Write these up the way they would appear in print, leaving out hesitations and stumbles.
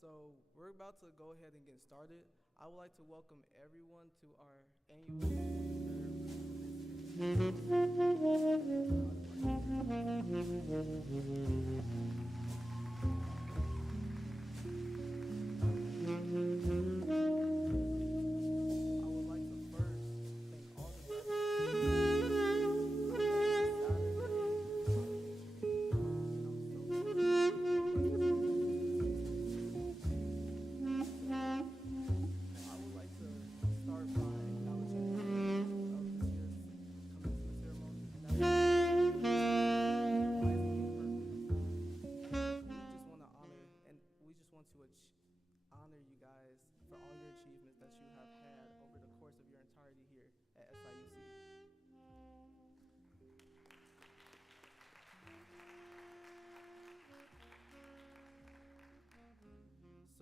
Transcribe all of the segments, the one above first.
So we're about to go ahead and get started. I would like to welcome everyone to our annual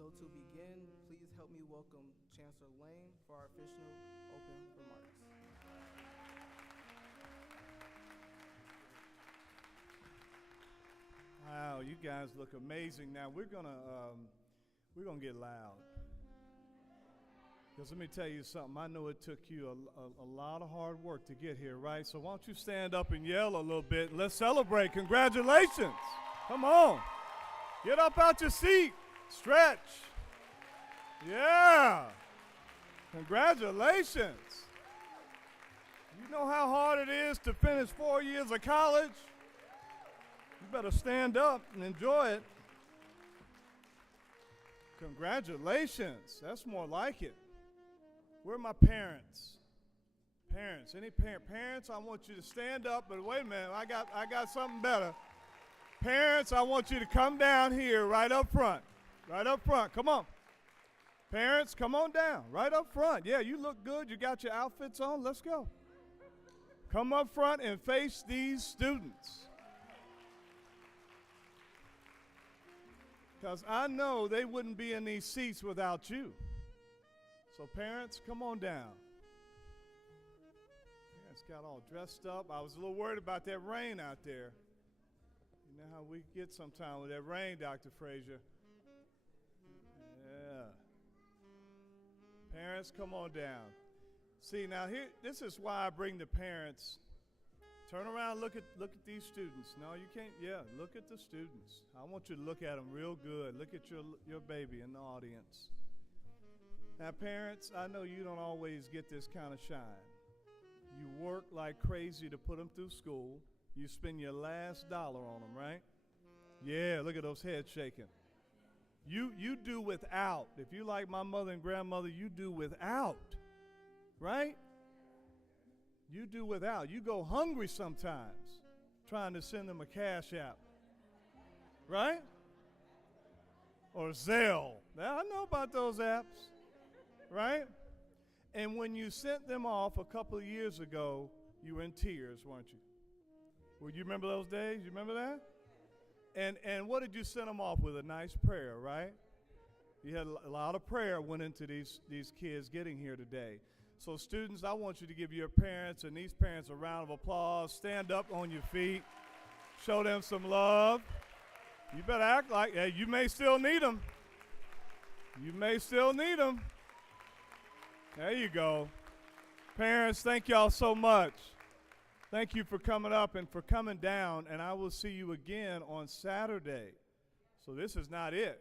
So to begin, please help me welcome Chancellor Lane for our official open remarks. Wow, you guys look amazing. Now we're gonna get loud. Because let me tell you something. I know it took you a lot of hard work to get here, right? So why don't you stand up and yell a little bit and let's celebrate. Congratulations. Come on. Get up out your seat. Stretch. Yeah. Congratulations. You know how hard it is to finish 4 years of college? You better stand up and enjoy it. Congratulations. That's more like it. Where are my parents? Parents, any parents, I want you to stand up, but wait a minute, I got something better. Parents, I want you to come down here right up front. Right up front, come on. Parents, come on down, right up front. Yeah, you look good, you got your outfits on, let's go. Come up front and face these students. Because I know they wouldn't be in these seats without you. So parents, come on down. Parents got all dressed up. I was a little worried about that rain out there. You know how we get sometime with that rain, Dr. Frazier. Yeah. Parents, come on down. See, now here, this is why I bring the parents. Turn around, look at these students. No, you can't. Yeah, look at the students. I want you to look at them real good. Look at your baby in the audience. Now, parents, I know you don't always get this kind of shine. You work like crazy to put them through school. You spend your last dollar on them, right? Yeah, look at those heads shaking. You do without. If you like my mother and grandmother, you do without, right? You do without. You go hungry sometimes trying to send them a cash app, right? Or Zelle. Now, I know about those apps, right? And when you sent them off a couple of years ago, you were in tears, weren't you? Well, you remember those days? You remember that? And what did you send them off with? A nice prayer, right? You had a lot of prayer went into these kids getting here today. So students, I want you to give your parents and these parents a round of applause. Stand up on your feet. Show them some love. You better act like you may still need them. You may still need them. There you go. Parents, thank y'all so much. Thank you for coming up and for coming down, and I will see you again on Saturday. So this is not it,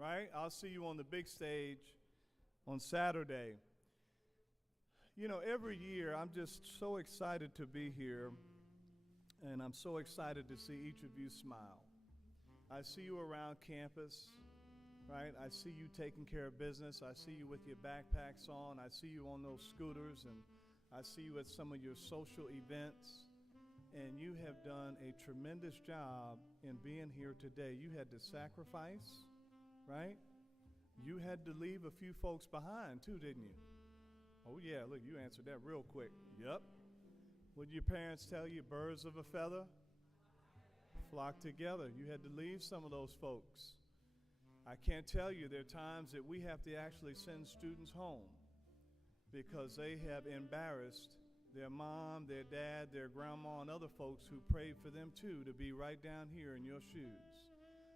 right? I'll see you on the big stage on Saturday. You know, every year I'm just so excited to be here, and I'm so excited to see each of you smile. I see you around campus, right? I see you taking care of business. I see you with your backpacks on. I see you on those scooters, and I see you at some of your social events. And you have done a tremendous job in being here today. You had to sacrifice, right? You had to leave a few folks behind too, didn't you? Oh yeah, look, you answered that real quick. Yep. What did your parents tell you? Birds of a feather flock together. You had to leave some of those folks. I can't tell you, there are times that we have to actually send students home because they have embarrassed their mom, their dad, their grandma, and other folks who prayed for them too to be right down here in your shoes.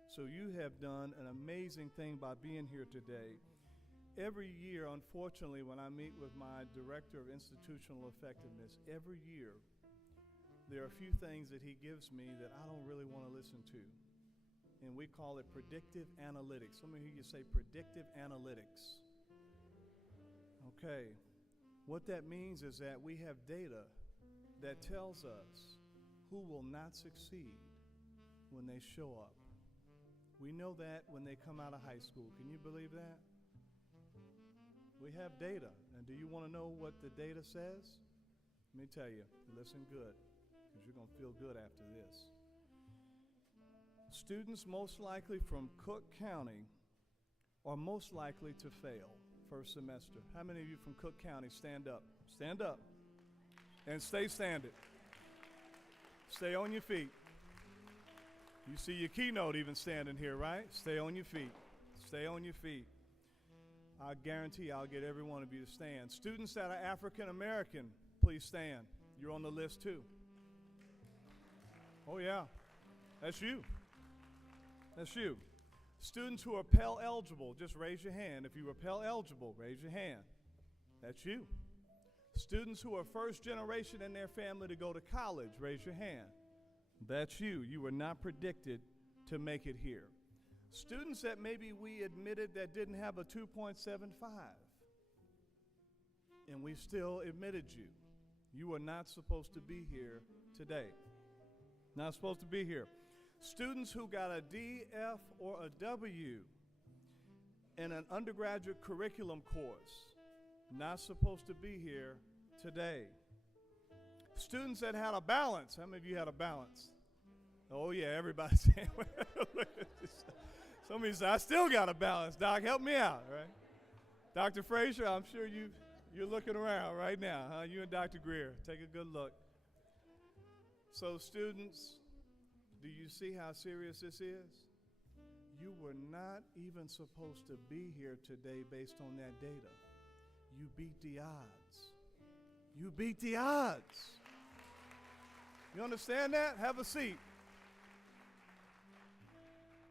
So you have done an amazing thing by being here today. Every year, unfortunately, when I meet with my director of institutional effectiveness, every year there are a few things that he gives me that I don't really want to listen to. And we call it predictive analytics. Let me hear you say predictive analytics. Okay. What that means is that we have data that tells us who will not succeed when they show up. We know that when they come out of high school. Can you believe that? We have data. And do you want to know what the data says? Let me tell you, listen good, because you're going to feel good after this. Students most likely from Cook County are most likely to fail first semester. How many of you from Cook County stand up? Stand up. And stay standing. Stay on your feet. You see your keynote even standing here, right? Stay on your feet. Stay on your feet. I guarantee I'll get every one of you to stand. Students that are African American, please stand. You're on the list too. Oh yeah, that's you. That's you. Students who are Pell eligible, just raise your hand. If you are Pell eligible, raise your hand. That's you. Students who are first generation in their family to go to college, raise your hand. That's you. You were not predicted to make it here. Students that maybe we admitted that didn't have a 2.75, and we still admitted you. You are not supposed to be here today. Not supposed to be here. Students who got a D, F, or a W in an undergraduate curriculum course, not supposed to be here today. Students that had a balance. How many of you had a balance? Oh yeah, everybody's saying. Somebody said, I still got a balance. Doc, help me out, right? Dr. Frazier, I'm sure you're looking around right now, huh? You and Dr. Greer, take a good look. So students, do you see how serious this is? You were not even supposed to be here today based on that data. You beat the odds. You beat the odds. You understand that? Have a seat.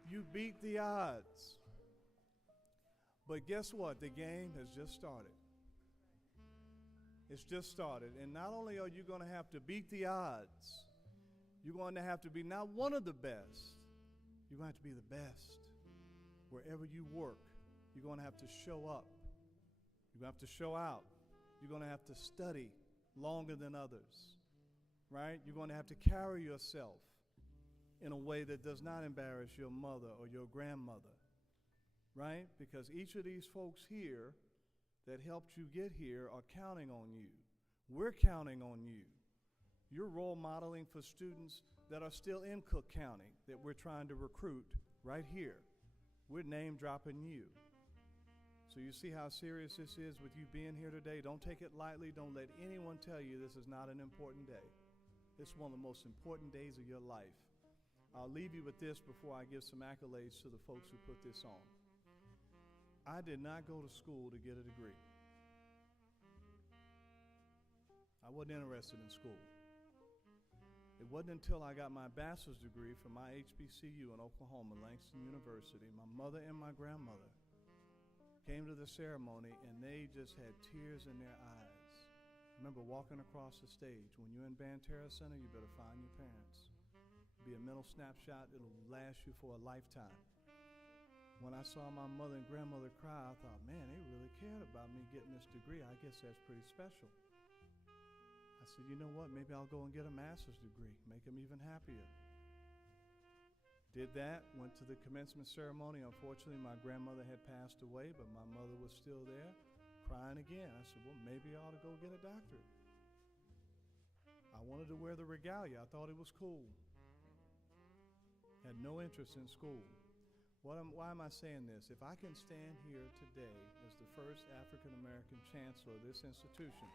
You beat the odds. But guess what? The game has just started. It's just started. And not only are you going to have to beat the odds, you're going to have to be not one of the best. You're going to have to be the best. Wherever you work, you're going to have to show up. You're going to have to show out. You're going to have to study longer than others, right? You're going to have to carry yourself in a way that does not embarrass your mother or your grandmother, right? Because each of these folks here that helped you get here are counting on you. We're counting on you. You're role modeling for students that are still in Cook County that we're trying to recruit right here. We're name dropping you. So you see how serious this is with you being here today? Don't take it lightly. Don't let anyone tell you this is not an important day. It's one of the most important days of your life. I'll leave you with this before I give some accolades to the folks who put this on. I did not go to school to get a degree. I wasn't interested in school. It wasn't until I got my bachelor's degree from my HBCU in Oklahoma, Langston University, my mother and my grandmother came to the ceremony and they just had tears in their eyes. I remember walking across the stage. When you're in Banterra Center, you better find your parents. Be a mental snapshot, it'll last you for a lifetime. When I saw my mother and grandmother cry, I thought, man, they really cared about me getting this degree. I guess that's pretty special. I said, you know what, maybe I'll go and get a master's degree, make them even happier. Did that, went to the commencement ceremony. Unfortunately, my grandmother had passed away, but my mother was still there, crying again. I said, well, maybe I ought to go get a doctorate. I wanted to wear the regalia. I thought it was cool. Had no interest in school. Why am I saying this? If I can stand here today as the first African American chancellor of this institution,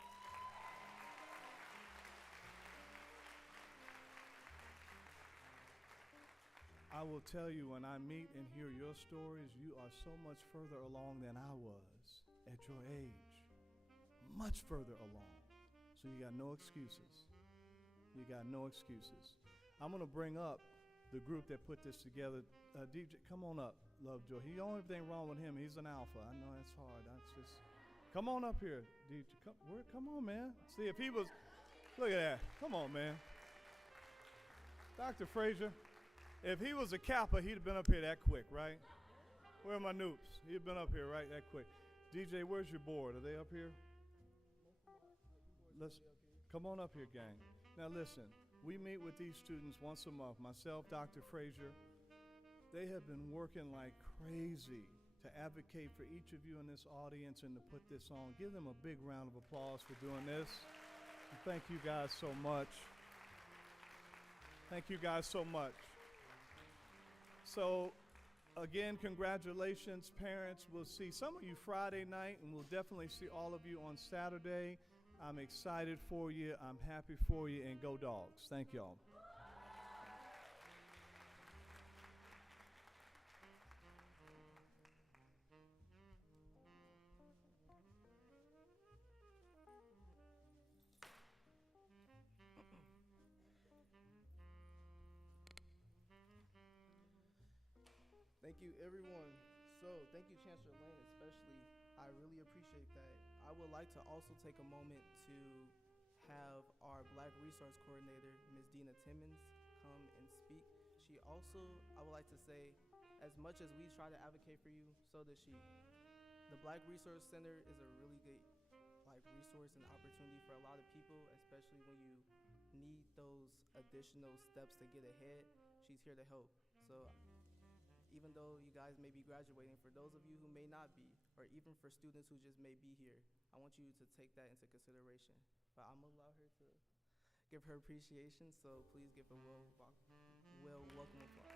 I will tell you, when I meet and hear your stories, you are so much further along than I was at your age. Much further along. So you got no excuses. You got no excuses. I'm going to bring up the group that put this together. DJ, come on up, Lovejoy. The only thing wrong with him, he's an alpha. I know that's hard. That's just, come on up here, DJ. Come on, man. See, if he was, look at that. Come on, man. Dr. Frazier, if he was a Kappa, he'd have been up here that quick, right? Where are my noobs? He'd have been up here right that quick. DJ, where's your board? Are they up here? Let's come on up here, gang. Now listen. We meet with these students once a month. Myself, Dr. Frazier, they have been working like crazy to advocate for each of you in this audience and to put this on. Give them a big round of applause for doing this. And thank you guys so much. Thank you guys so much. So, again, congratulations, parents. We'll see some of you Friday night, and we'll definitely see all of you on Saturday. I'm excited for you. I'm happy for you, and go Dogs. Thank y'all. Thank you, everyone. So, thank you, Chancellor Lane, especially. I really appreciate that. I would like to also take a moment to have our Black Resource Coordinator, Ms. Dina Timmons, come and speak. She also, I would like to say, as much as we try to advocate for you, so does she. The Black Resource Center is a really good resource and opportunity for a lot of people, especially when you need those additional steps to get ahead. She's here to help. So even though you guys may be graduating, for those of you who may not be, or even for students who just may be here, I want you to take that into consideration. But I'm gonna allow her to give her appreciation, so please give a welcome applause.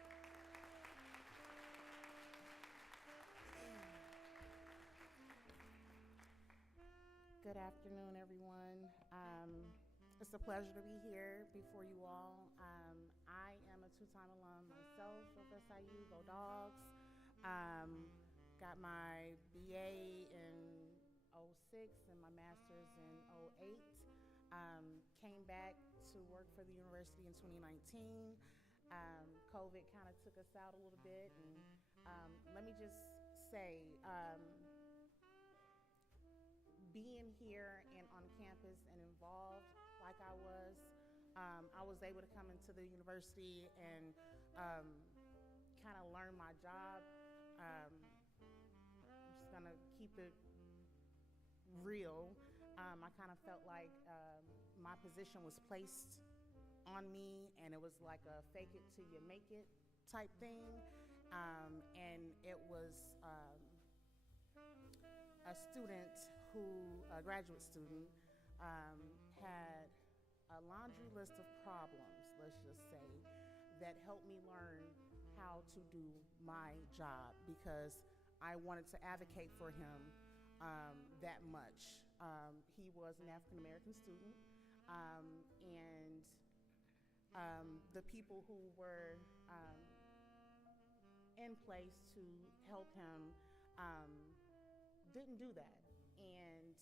Good afternoon, everyone. It's a pleasure to be here before you all. I am a two-time alum myself of SIU, Go Dogs. Got my BA in '06 and my master's in '08. Came back to work for the university in 2019. COVID kind of took us out a little bit, and let me just say, being here and on campus and involved like I was able to come into the university and kind of learn my job. I'm just gonna keep it real. I kind of felt like my position was placed on me, and it was like a fake it till you make it type thing. And it was a graduate student, had a laundry list of problems, let's just say, that helped me learn how to do my job because I wanted to advocate for him that much. He was an African American student, and the people who were in place to help him didn't do that. And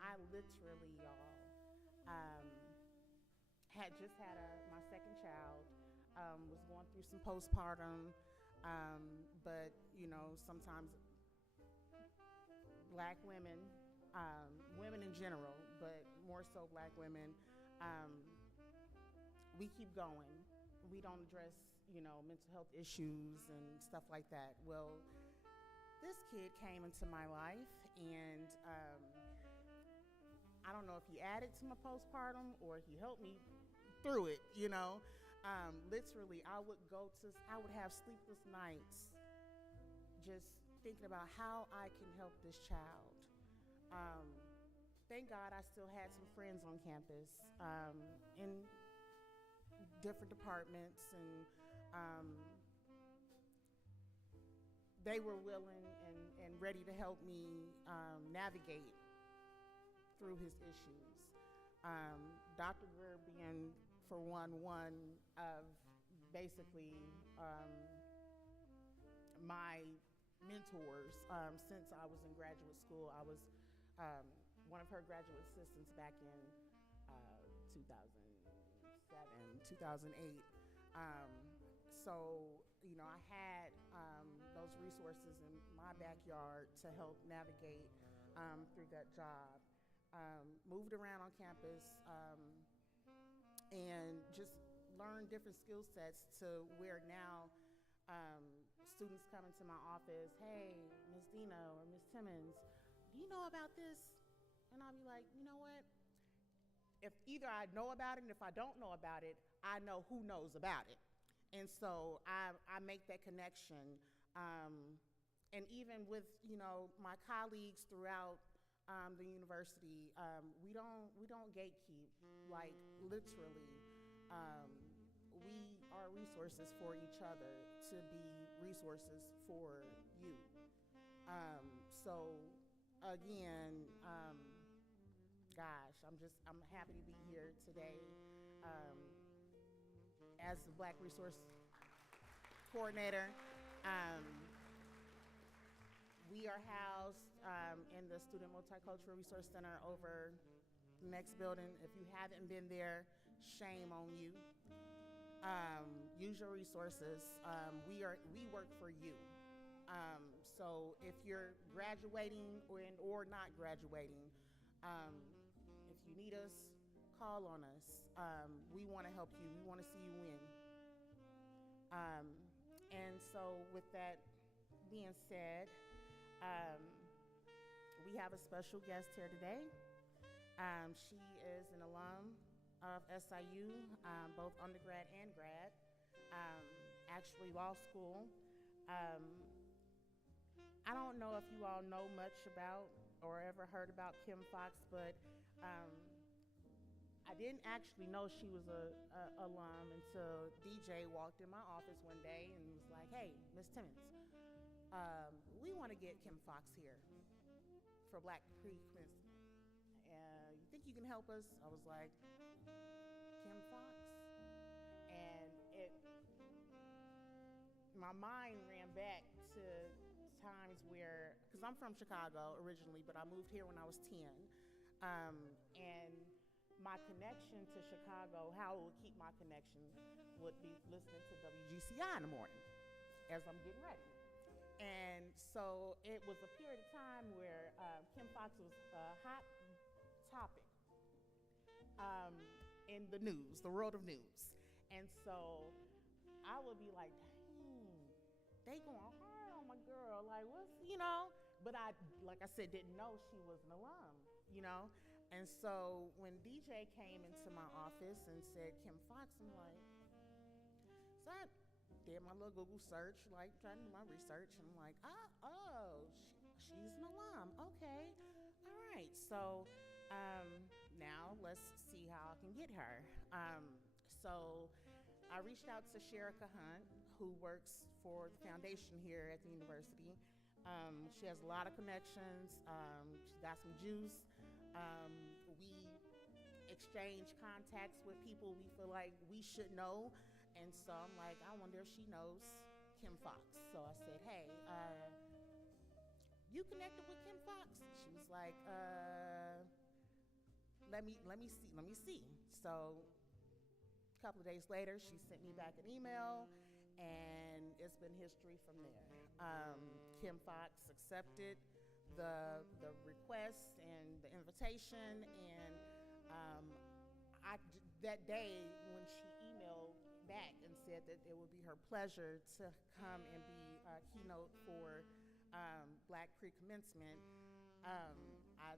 I literally, y'all, had just had my second child, was going through some postpartum, but you know, sometimes Black women, women in general, but more so Black women, we keep going. We don't address, you know, mental health issues and stuff like that. Well, this kid came into my life, and I don't know if he added to my postpartum or he helped me through it, you know. Literally, I would have sleepless nights just thinking about how I can help this child. Thank God I still had some friends on campus in different departments, and they were willing and ready to help me navigate through his issues. Dr. Greer being, for one of basically my mentors since I was in graduate school. I was one of her graduate assistants back in 2008. So, you know, I had those resources in my backyard to help navigate through that job. Moved around on campus and just learned different skill sets to where now students come into my office, hey, Ms. Dina or Ms. Timmons, do you know about this? And I'll be like, you know what? If either I know about it, and if I don't know about it, I know who knows about it. And so I make that connection. And even with, you know, my colleagues throughout the university, we don't gatekeep. Like, literally, we are resources for each other to be resources for you. So again, gosh, I'm happy to be here today as the Black Resource Coordinator. We are housed in the Student Multicultural Resource Center over the next building. If you haven't been there, shame on you. Use your resources. We work for you. So if you're graduating or not graduating, if you need us, call on us. We want to help you. We want to see you win. And so with that being said, we have a special guest here today. She is an alum of SIU, both undergrad and grad, actually law school. I don't know if you all know much about or ever heard about Kim Fox, but I didn't actually know she was a alum until DJ walked in my office one day and was like, "Hey, Miss Timmons, we want to get Kim Fox here for Black Pre-Commencement. You think you can help us?" I was like, "Kim Fox?" And my mind ran back to times where, because I'm from Chicago originally, but I moved here when I was 10. And my connection to Chicago, how it would keep my connection, would be listening to WGCI in the morning as I'm getting ready. And so it was a period of time where Kim Fox was a hot topic in the news, the world of news. And so I would be like, dang, they going hard on my girl. Like, what's, but I, like I said, didn't know she was an alum, And so when DJ came into my office and said Kim Fox, I'm like, so I did my little Google search, like trying to do my research, and I'm like, she's an alum. Okay, all right. So now let's see how I can get her. So I reached out to Sherika Hunt, who works for the foundation here at the university. She has a lot of connections. She's got some juice. We exchange contacts with people we feel like we should know. And so I'm like, I wonder if she knows Kim Fox. So I said, hey, you connected with Kim Fox? She was like, let me see. So a couple of days later, she sent me back an email, and it's been history from there. Kim Fox accepted the request and the invitation, and that day when she emailed back and said that it would be her pleasure to come and be a keynote for Black Pre-Commencement, I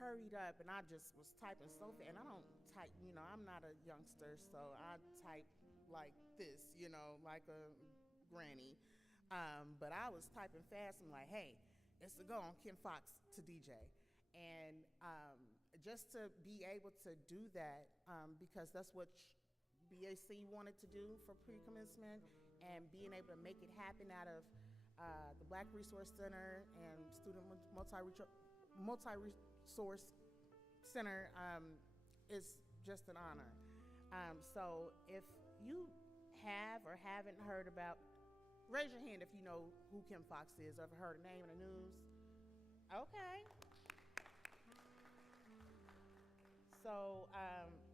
hurried up and I just was typing so fast, and I don't type, I'm not a youngster, so I type like this, like a granny. But I was typing fast. I'm like, hey, it's a go on Kim Fox to DJ. And just to be able to do that, because that's what BAC wanted to do for pre-commencement, and being able to make it happen out of the Black Resource Center and Student Multi-Resource Center is just an honor. So if you have or haven't heard about, raise your hand if you know who Kim Fox is, or ever heard her name in the news. Okay. So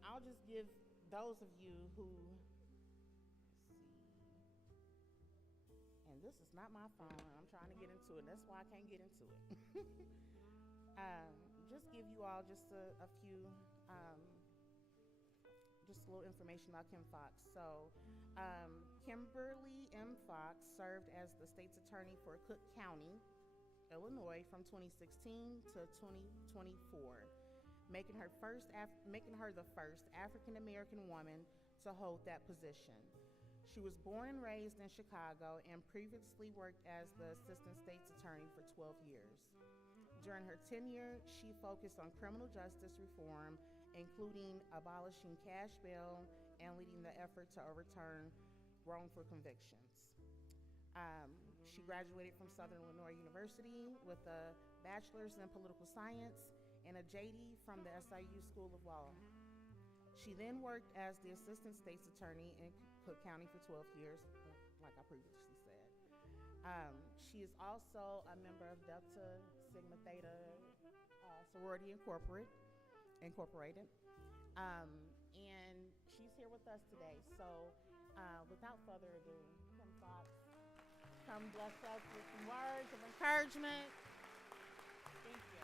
I'll just give those of you who, and this is not my phone, I'm trying to get into it, that's why I can't get into it. Just give you all just a few, just a little information about Kim Fox. So Kimberly M. Fox served as the state's attorney for Cook County, Illinois from 2016 to 2024, making her the first African-American woman to hold that position. She was born and raised in Chicago and previously worked as the assistant state's attorney for 12 years. During her tenure, she focused on criminal justice reform, including abolishing cash bail and leading the effort to overturn wrongful convictions. She graduated from Southern Illinois University with a bachelor's in political science and a JD from the SIU School of Law. She then worked as the assistant state's attorney in Cook County for 12 years, like I previously said. She is also a member of Delta Sigma Theta Sorority Incorporated. And she's here with us today. So Without further ado, Kim Fox, come bless us with some words of encouragement. Thank you.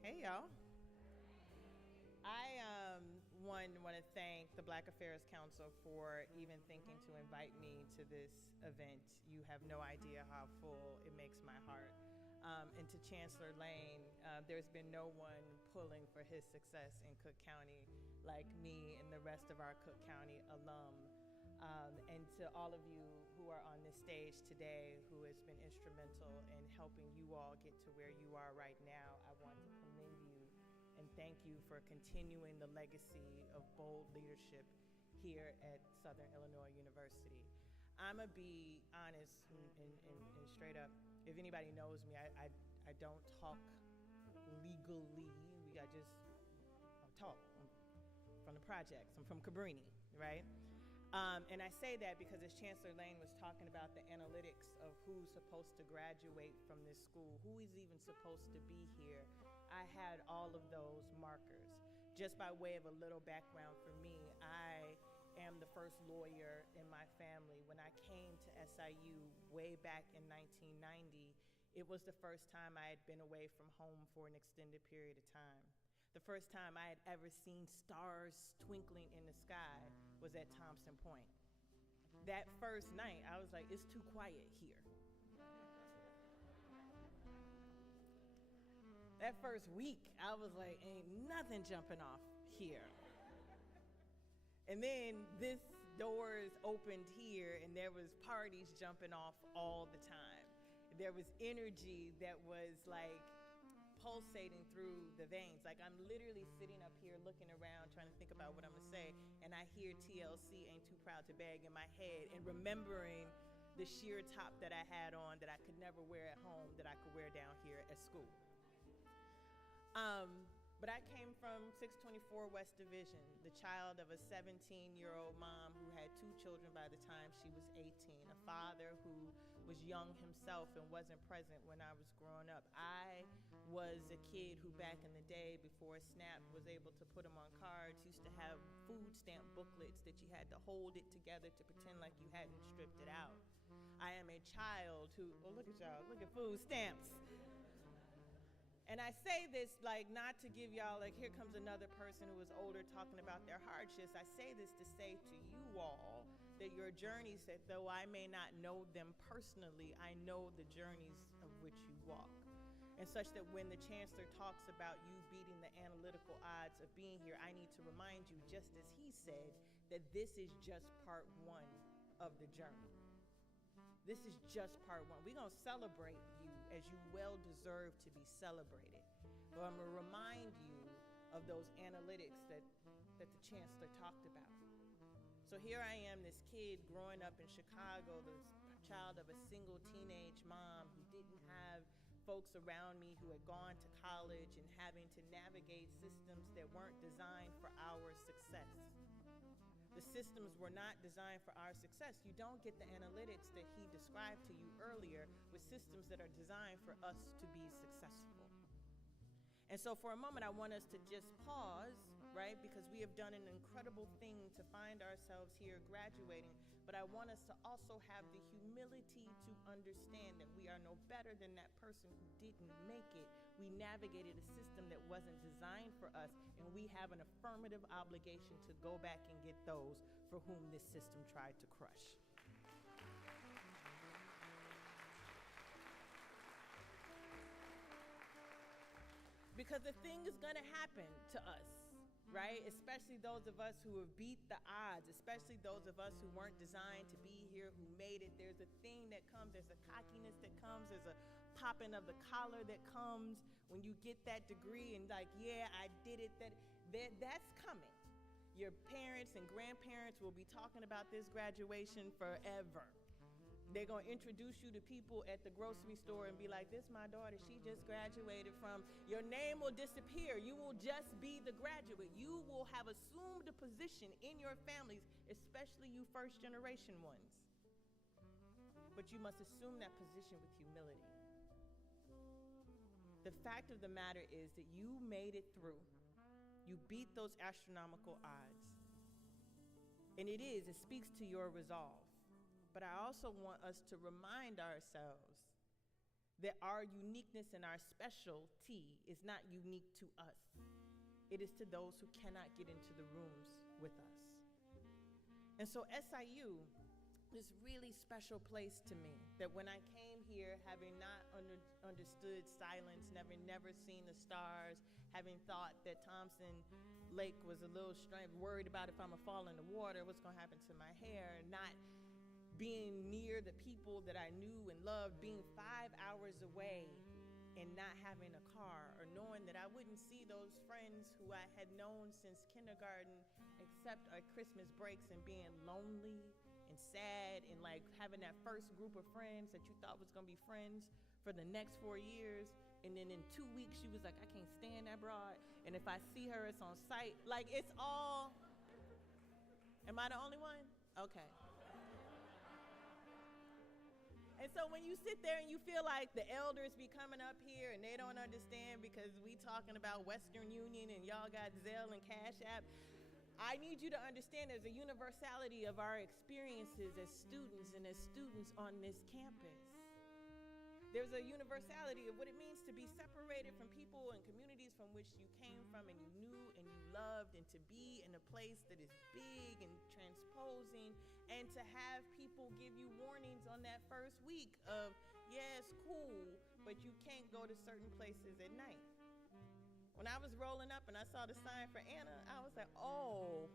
Hey, y'all. I want to thank the Black Affairs Council for even thinking to invite me to this event. You have no idea how full it makes my heart. And to Chancellor Lane, there's been no one pulling for his success in Cook County like me and the rest of our Cook County alum. And to all of you who are on this stage today who has been instrumental in helping you all get to where you are right now, I want to commend you and thank you for continuing the legacy of bold leadership here at Southern Illinois University. I'm gonna be honest and straight up. If anybody knows me, I don't talk legally. I talk. I'm from the projects. I'm from Cabrini, right? And I say that because as Chancellor Lane was talking about the analytics of who's supposed to graduate from this school, who is even supposed to be here, I had all of those markers. Just by way of a little background for me, I am the first lawyer in my family. When I came to SIU way back in 1990, it was the first time I had been away from home for an extended period of time. The first time I had ever seen stars twinkling in the sky was at Thompson Point. That first night, I was like, it's too quiet here. That first week, I was like, ain't nothing jumping off here. And then this doors opened here and there was parties jumping off all the time. There was energy that was like pulsating through the veins. Like I'm literally sitting up here looking around trying to think about what I'm gonna say, and I hear TLC Ain't Too Proud to Beg in my head and remembering the sheer top that I had on that I could never wear at home that I could wear down here at school. But I came from 624 West Division, the child of a 17-year-old mom who had 2 children by the time she was 18, a father who was young himself and wasn't present when I was growing up. I was a kid who back in the day before SNAP was able to put them on cards, used to have food stamp booklets that you had to hold it together to pretend like you hadn't stripped it out. I am a child who, oh look at y'all, look at food stamps. And I say this like not to give y'all like here comes another person who is older talking about their hardships. I say this to say to you all that your journeys, that though I may not know them personally, I know the journeys of which you walk. And such that when the chancellor talks about you beating the analytical odds of being here, I need to remind you, just as he said, that this is just part 1 of the journey. This is just part 1. We're gonna celebrate you as you well deserve to be celebrated. But I'm gonna remind you of those analytics that the chancellor talked about. So here I am, this kid growing up in Chicago, the child of a single teenage mom who didn't have folks around me who had gone to college and having to navigate systems that weren't designed for our success. The systems were not designed for our success. You don't get the analytics that he described to you earlier with systems that are designed for us to be successful. And so for a moment, I want us to just pause, right? Because we have done an incredible thing to find ourselves here graduating, but I want us to also have the humility to understand that we are no better than that person who didn't make it. We navigated a system that wasn't designed for us, and we have an affirmative obligation to go back and get those for whom this system tried to crush. Because the thing is gonna happen to us, right? Especially those of us who have beat the odds, especially those of us who weren't designed to be here, who made it. There's a thing that comes, there's a cockiness that comes, there's a popping of the collar that comes when you get that degree and like, yeah, I did it, that's coming. Your parents and grandparents will be talking about this graduation forever. They're gonna introduce you to people at the grocery store and be like, this is my daughter, she just graduated from. Your name will disappear. You will just be the graduate. You will have assumed a position in your families, especially you first generation ones. But you must assume that position with humility. The fact of the matter is that you made it through. You beat those astronomical odds. And it speaks to your resolve. But I also want us to remind ourselves that our uniqueness and our specialty is not unique to us. It is to those who cannot get into the rooms with us. And so SIU this really special place to me, that when I came here, having not understood silence, never seen the stars, having thought that Thompson Lake was a little strange, worried about if I'm gonna fall in the water, what's gonna happen to my hair, not being near the people that I knew and loved, being 5 hours away and not having a car, or knowing that I wouldn't see those friends who I had known since kindergarten except at Christmas breaks, and being lonely and sad, and like having that first group of friends that you thought was gonna be friends for the next 4 years, and then in 2 weeks she was like, I can't stand that broad, and if I see her it's on sight. Like, it's all, am I the only one? Okay. And so when you sit there and you feel like the elders be coming up here and they don't understand because we talking about Western Union and y'all got Zelle and Cash App, I need you to understand there's a universality of our experiences as students and as students on this campus. There's a universality of what it means to be separated from people and communities from which you came from and you knew and you loved, and to be in a place that is big and transposing, and to have people give you warnings on that first week of, yeah, it's cool, but you can't go to certain places at night. When I was rolling up and I saw the sign for Anna, I was like, oh.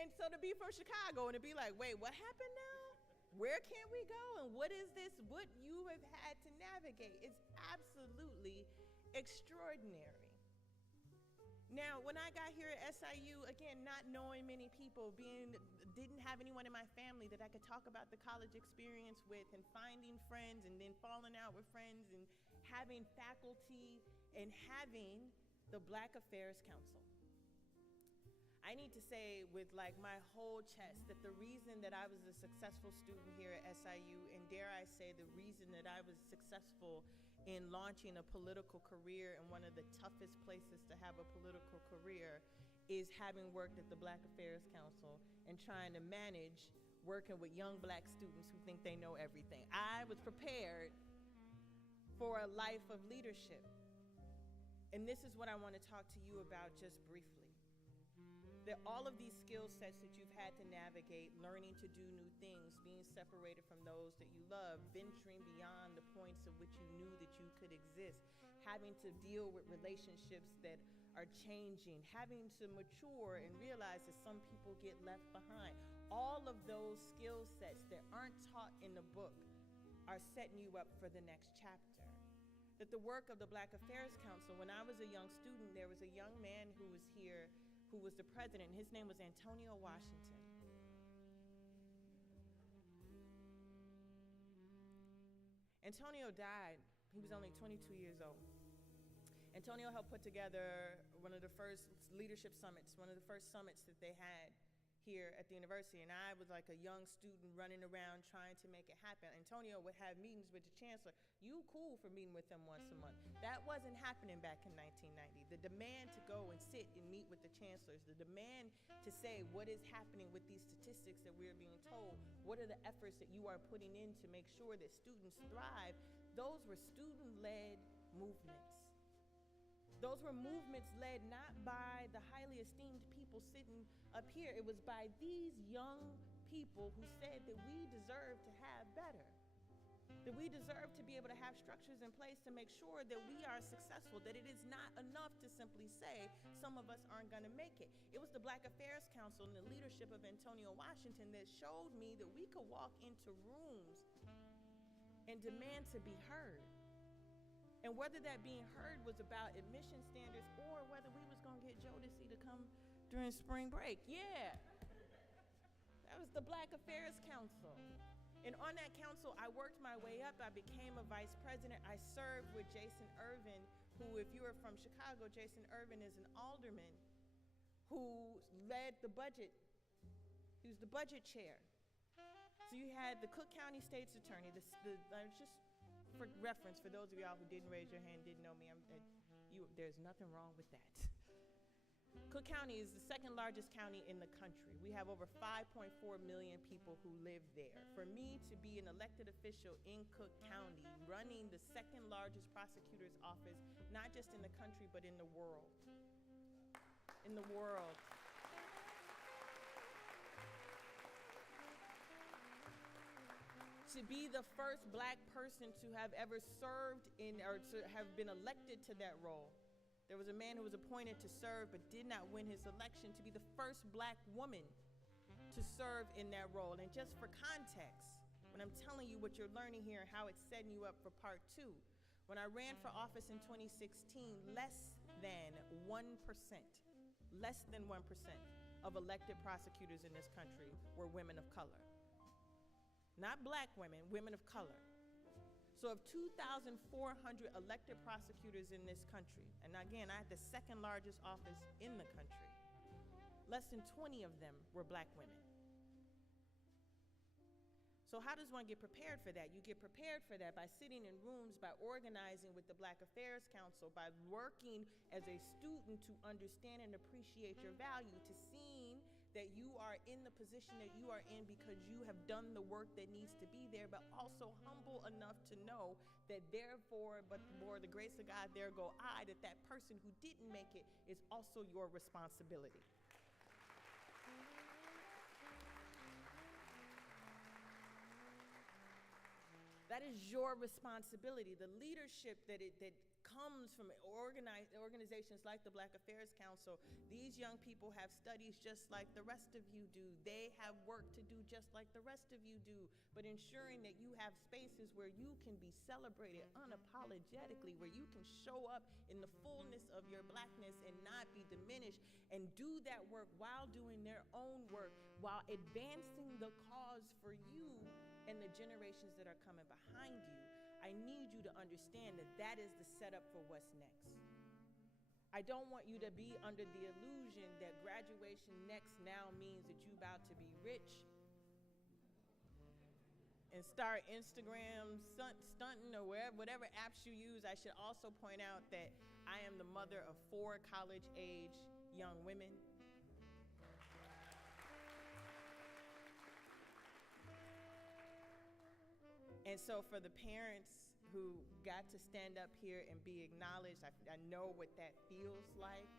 And so to be from Chicago and to be like, wait, what happened now? Where can we go? And what is this? What you have had to navigate is absolutely extraordinary. Now, when I got here at SIU, again, not knowing many people, didn't have anyone in my family that I could talk about the college experience with, and finding friends and then falling out with friends, and having faculty and having the Black Affairs Council. I need to say with like my whole chest that the reason that I was a successful student here at SIU, and dare I say the reason that I was successful in launching a political career in one of the toughest places to have a political career, is having worked at the Black Affairs Council and trying to manage working with young Black students who think they know everything. I was prepared for a life of leadership. And this is what I want to talk to you about just briefly. That all of these skill sets that you've had to navigate, learning to do new things, being separated from those that you love, venturing beyond the points of which you knew that you could exist, having to deal with relationships that are changing, having to mature and realize that some people get left behind. All of those skill sets that aren't taught in the book are setting you up for the next chapter. That the work of the Black Affairs Council, when I was a young student, there was a young man who was here who was the president. His name was Antonio Washington. Antonio died. He was only 22 years old. Antonio helped put together one of the first leadership summits, one of the first summits that they had here at the university, and I was like a young student running around trying to make it happen. Antonio would have meetings with the chancellor. You cool for meeting with them once a month. That wasn't happening back in 1990. The demand to go and sit and meet with the chancellors, the demand to say what is happening with these statistics that we're being told, what are the efforts that you are putting in to make sure that students thrive, those were student-led movements. Those were movements led not by the highly esteemed people sitting up here. It was by these young people who said that we deserve to have better, that we deserve to be able to have structures in place to make sure that we are successful, that it is not enough to simply say some of us aren't going to make it. It was the Black Affairs Council and the leadership of Antonio Washington that showed me that we could walk into rooms and demand to be heard. And whether that being heard was about admission standards or whether we was gonna get Jodeci to come during spring break. Yeah, that was the Black Affairs Council. And on that council, I worked my way up. I became a vice president. I served with Jason Irvin, who, if you are from Chicago, Jason Irvin is an alderman who led the budget He was the budget chair. So you had the Cook County State's Attorney, just for reference, for those of y'all who didn't raise your hand, didn't know me, there's nothing wrong with that. Cook County is the second largest county in the country. We have over 5.4 million people who live there. For me to be an elected official in Cook County, running the second largest prosecutor's office, not just in the country, but in the world. In the world. To be the first black person to have ever served in, or to have been elected to that role. There was a man who was appointed to serve but did not win his election, to be the first black woman to serve in that role. And just for context, when I'm telling you what you're learning here and how it's setting you up for part 2, when I ran for office in 2016, less than 1% of elected prosecutors in this country were women of color. Not black women, women of color. So of 2,400 elected prosecutors in this country, and again, I had the second largest office in the country, less than 20 of them were black women. So how does one get prepared for that? You get prepared for that by sitting in rooms, by organizing with the Black Affairs Council, by working as a student to understand and appreciate your value, to seeing that you are in the position that you are in because you have done the work that needs to be there, but also humble enough to know that therefore, but for the grace of God, there go I, that that person who didn't make it is also your responsibility. That is your responsibility. The leadership that comes from organizations like the Black Affairs Council. These young people have studies just like the rest of you do. They have work to do just like the rest of you do. But ensuring that you have spaces where you can be celebrated unapologetically, where you can show up in the fullness of your blackness and not be diminished, and do that work while doing their own work, while advancing the cause for you and the generations that are coming behind you. I need you to understand that that is the setup for what's next. I don't want you to be under the illusion that graduation next now means that you're about to be rich and start Instagram stunting or whatever apps you use. I should also point out that I am the mother of 4 college-age young women. And so for the parents who got to stand up here and be acknowledged, I know what that feels like.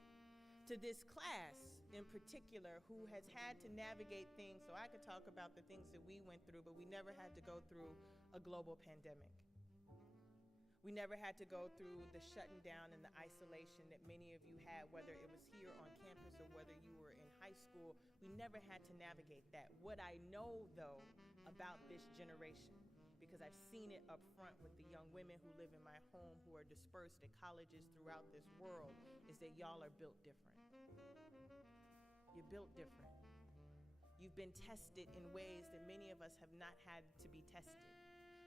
To this class in particular who has had to navigate things, so I could talk about the things that we went through, but we never had to go through a global pandemic. We never had to go through the shutting down and the isolation that many of you had, whether it was here on campus or whether you were in high school. We never had to navigate that. What I know, though, about this generation, because I've seen it up front with the young women who live in my home who are dispersed at colleges throughout this world, is that y'all are built different. You're built different. You've been tested in ways that many of us have not had to be tested.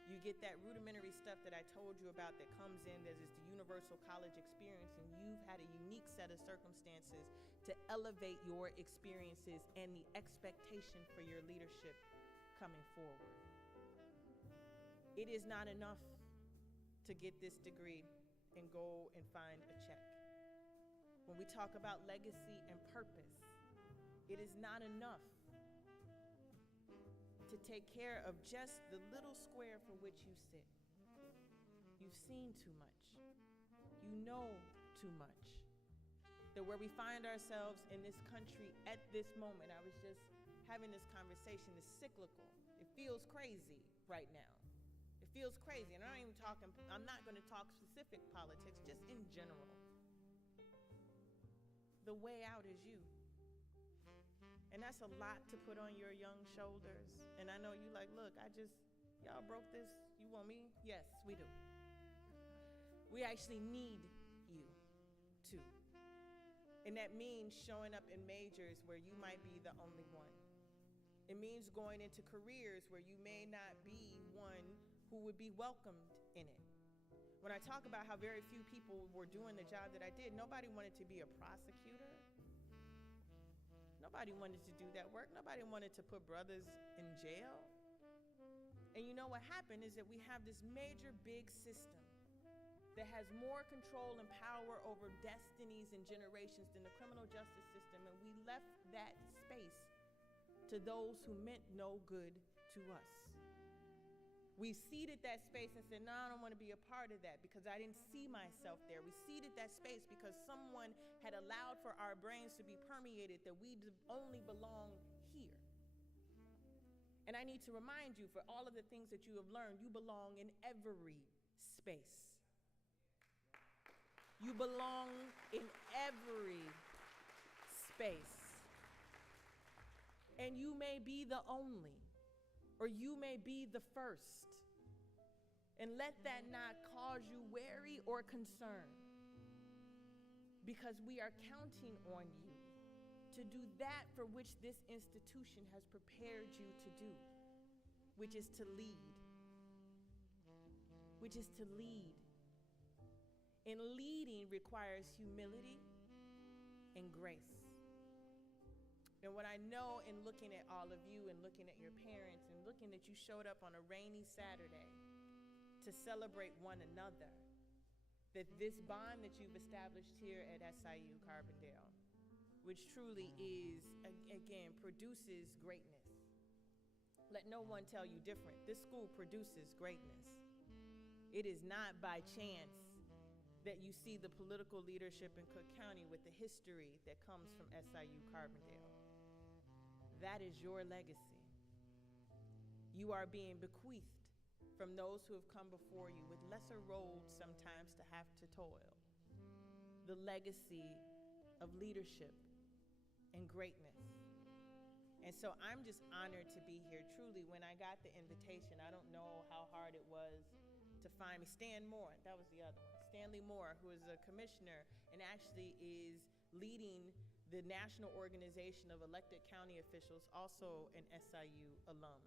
You get that rudimentary stuff that I told you about that comes in, there's this universal college experience, and you've had a unique set of circumstances to elevate your experiences and the expectation for your leadership coming forward. It is not enough to get this degree and go and find a check. When we talk about legacy and purpose, it is not enough to take care of just the little square for which you sit. You've seen too much. You know too much. That where we find ourselves in this country at this moment, I was just having this conversation, is cyclical. It feels crazy right now. It feels crazy, and I'm not going to talk specific politics, just in general. The way out is you. And that's a lot to put on your young shoulders. And I know you like, look, y'all broke this, you want me? Yes, we do. We actually need you too. And that means showing up in majors where you might be the only one. It means going into careers where you may not be one who would be welcomed in it. When I talk about how very few people were doing the job that I did, nobody wanted to be a prosecutor. Nobody wanted to do that work. Nobody wanted to put brothers in jail. And you know what happened is that we have this major big system that has more control and power over destinies and generations than the criminal justice system, and we left that space to those who meant no good to us. We ceded that space and said, no, I don't want to be a part of that because I didn't see myself there. We ceded that space because someone had allowed for our brains to be permeated that we only belong here. And I need to remind you, for all of the things that you have learned, you belong in every space. You belong in every space. And you may be the only, or you may be the first. And let that not cause you worry or concern, because we are counting on you to do that for which this institution has prepared you to do, which is to lead. Which is to lead. And leading requires humility and grace. And what I know in looking at all of you and looking at your parents and looking that you showed up on a rainy Saturday to celebrate one another, that this bond that you've established here at SIU Carbondale, which truly is, again, produces greatness. Let no one tell you different. This school produces greatness. It is not by chance that you see the political leadership in Cook County with the history that comes from SIU Carbondale. That is your legacy. You are being bequeathed from those who have come before you with lesser roads sometimes to have to toil. The legacy of leadership and greatness. And so I'm just honored to be here. Truly, when I got the invitation, I don't know how hard it was to find me. Stan Moore, that was the other one. Stanley Moore, who is a commissioner and actually is leading the national organization of elected county officials, also an SIU alum.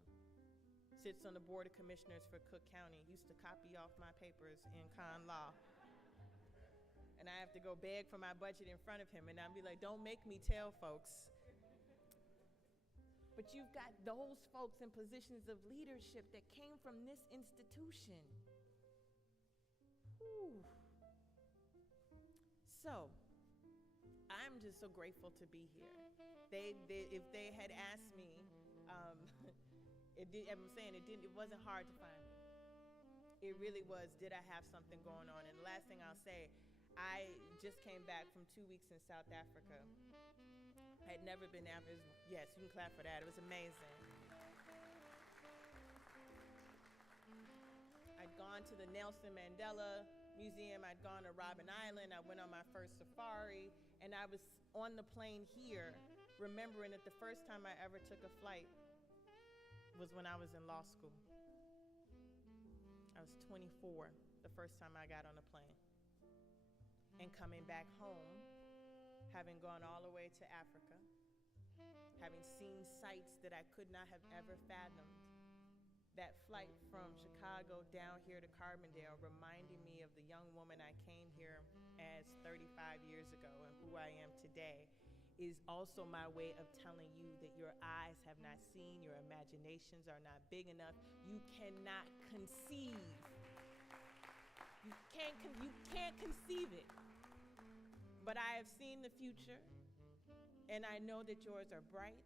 Sits on the board of commissioners for Cook County. Used to copy off my papers in con law. And I have to go beg for my budget in front of him, and I'll be like, don't make me tell folks. But you've got those folks in positions of leadership that came from this institution. Whew. So, I'm just so grateful to be here. If they had asked me, it wasn't hard to find me. It really was, did I have something going on? And the last thing I'll say, I just came back from 2 weeks in South Africa. I had never been there. Yes, you can clap for that. It was amazing. I'd gone to the Nelson Mandela Museum. I'd gone to Robben Island. I went on my first safari. And I was on the plane here, remembering that the first time I ever took a flight was when I was in law school. I was 24 the first time I got on a plane. And coming back home, having gone all the way to Africa, having seen sights that I could not have ever fathomed, that flight from Chicago down here to Carbondale reminding me of the young woman I came here as 35 years ago and who I am today is also my way of telling you that your eyes have not seen, your imaginations are not big enough. You cannot conceive. You can't conceive it. But I have seen the future, and I know that yours are bright,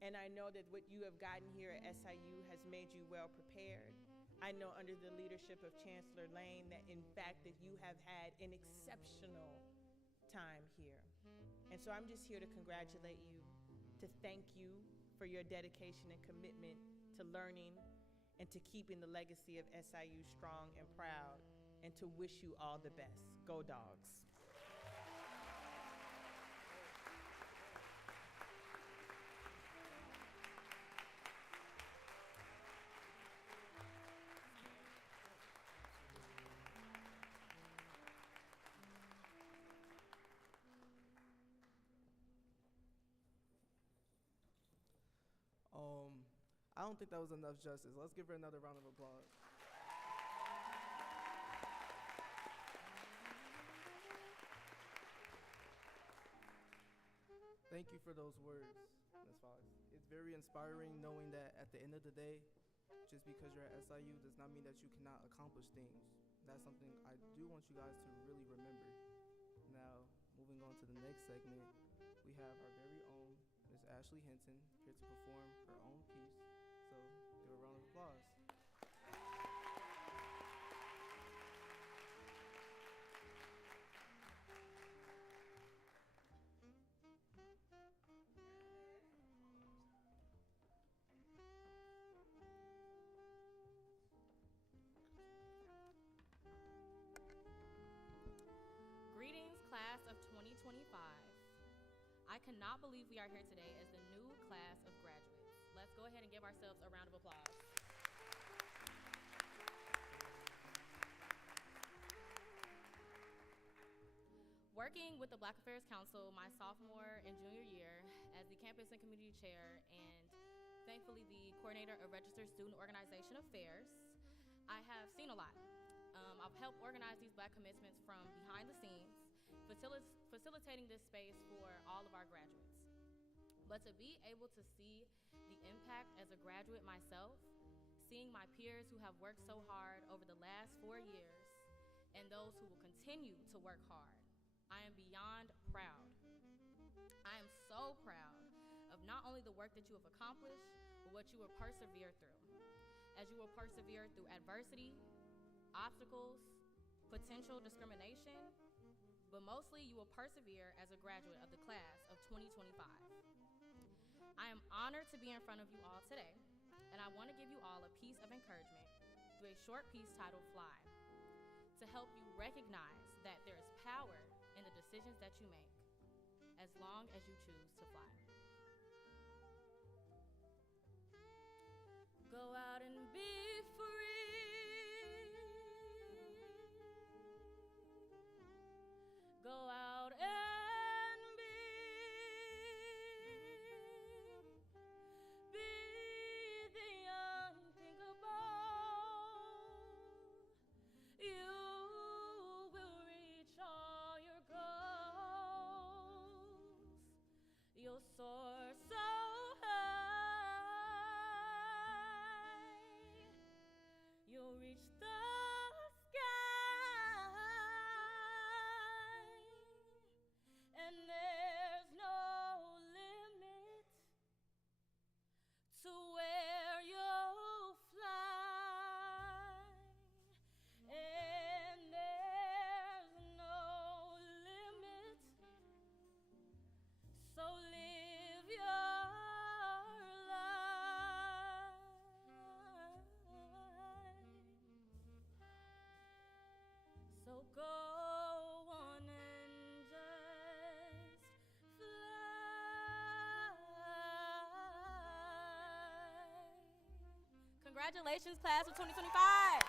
and I know that what you have gotten here at SIU has made you well prepared. I know under the leadership of Chancellor Lane that in fact that you have had an exceptional time here. And so I'm just here to congratulate you, to thank you for your dedication and commitment to learning and to keeping the legacy of SIU strong and proud, and to wish you all the best. Go Dogs. I don't think that was enough justice. Let's give her another round of applause. Thank you for those words, Ms. Fox. It's very inspiring knowing that at the end of the day, just because you're at SIU does not mean that you cannot accomplish things. That's something I do want you guys to really remember. Now, moving on to the next segment, we have our very own Ms. Ashley Hinton here to perform her own piece. So, give a round of applause. Greetings, class of 2025. I cannot believe we are here today as the new class of graduates. Let's go ahead and give ourselves a round of applause. Working with the Black Affairs Council my sophomore and junior year as the campus and community chair and thankfully the coordinator of Registered Student Organization Affairs, I have seen a lot. I've helped organize these Black commencements from behind the scenes, facilitating this space for all of our graduates. But to be able to see the impact as a graduate myself, seeing my peers who have worked so hard over the last 4 years, and those who will continue to work hard, I am beyond proud. I am so proud of not only the work that you have accomplished, but what you will persevere through. As you will persevere through adversity, obstacles, potential discrimination, but mostly you will persevere as a graduate of the class of 2025. I am honored to be in front of you all today, and I want to give you all a piece of encouragement through a short piece titled Fly, to help you recognize that there is power in the decisions that you make, as long as you choose to fly. Go out and be free. Go out and be the unthinkable. You will reach all your goals. You'll soar so high. You'll reach the and there's no limit to where you'll fly, and there's no limit, so live your life. So go on and just fly. Congratulations, class of 2025.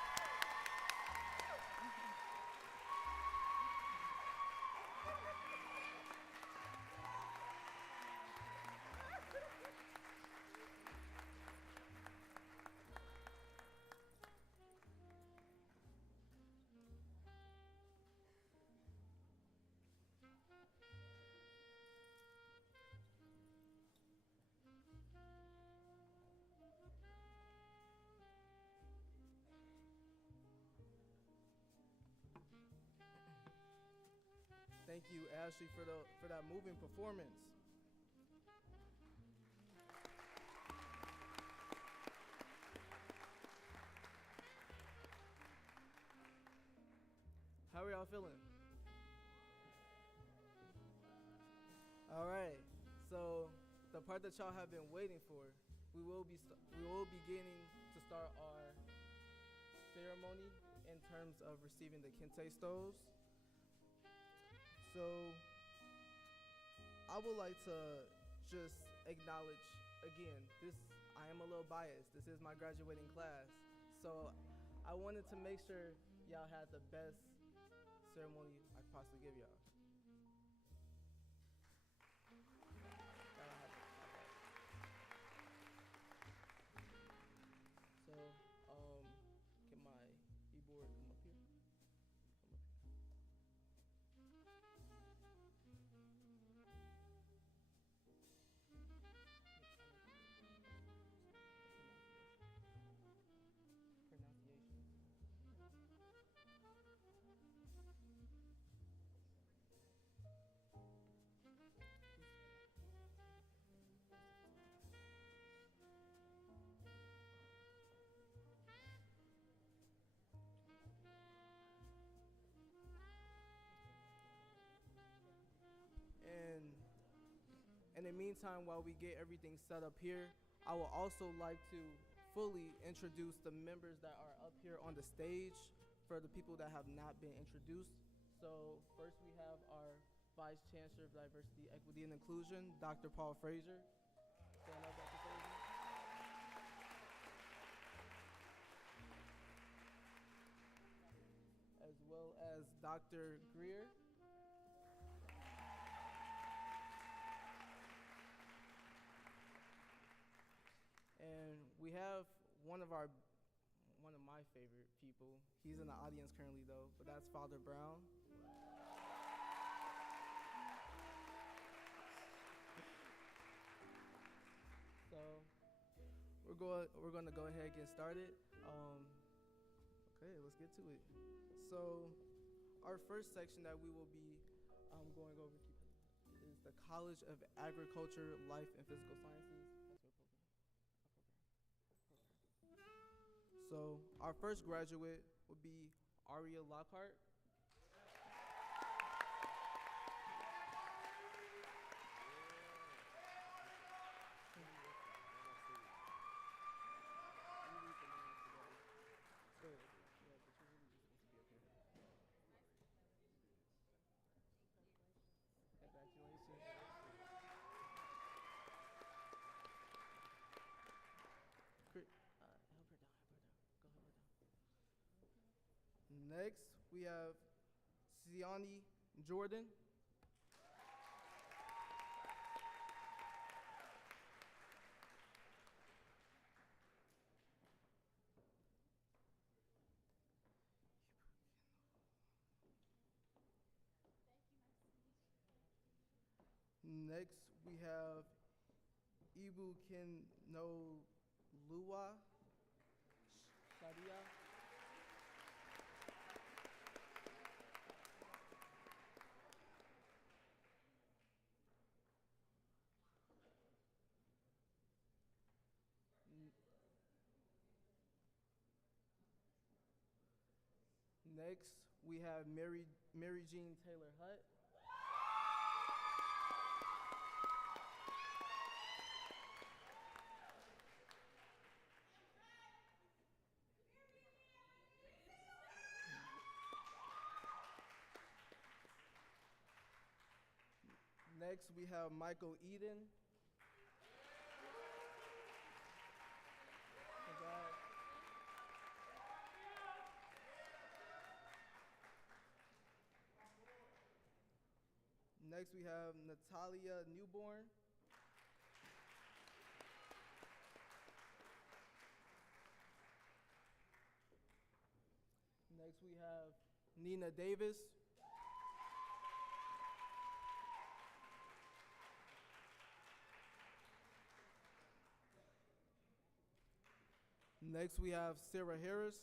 Thank you, Ashley, for that moving performance. How are y'all feeling? All right. So the part that y'all have been waiting for, we will be beginning to start our ceremony in terms of receiving the kente stoves. So I would like to just acknowledge again, I am a little biased. This is my graduating class. So I wanted to make sure y'all had the best ceremony I could possibly give y'all. So, can my keyboard come up here? meantime, while we get everything set up here, I would also like to fully introduce the members that are up here on the stage for the people that have not been introduced. So first we have our Vice Chancellor of Diversity, Equity, and Inclusion, Dr. Paul Frazier. Stand up, Dr. Frazier. As well as Dr. Greer. And we have one of my favorite people. He's in the audience currently though, but that's Father Brown. So we're going to go ahead and get started. Okay, let's get to it. So our first section that we will be going over is the College of Agriculture, Life, and Physical Sciences. So our first graduate would be Aria Lockhart. Next, we have Siani Jordan. Next, we have Ibu Kinolua Shadia. Next, we have Mary Jean Taylor Hutt. Next, we have Michael Eden. Next, we have Natalia Newborn. Next, we have Nina Davis. Next, we have Sarah Harris.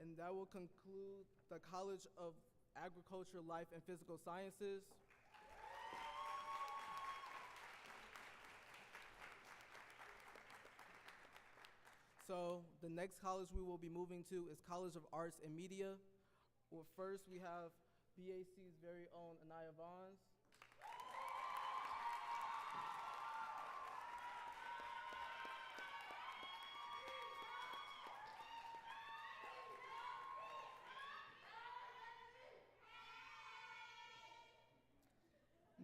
And that will conclude the College of Agriculture, Life, and Physical Sciences. So the next college we will be moving to is College of Arts and Media. Well, first we have BAC's very own Anaya Vons.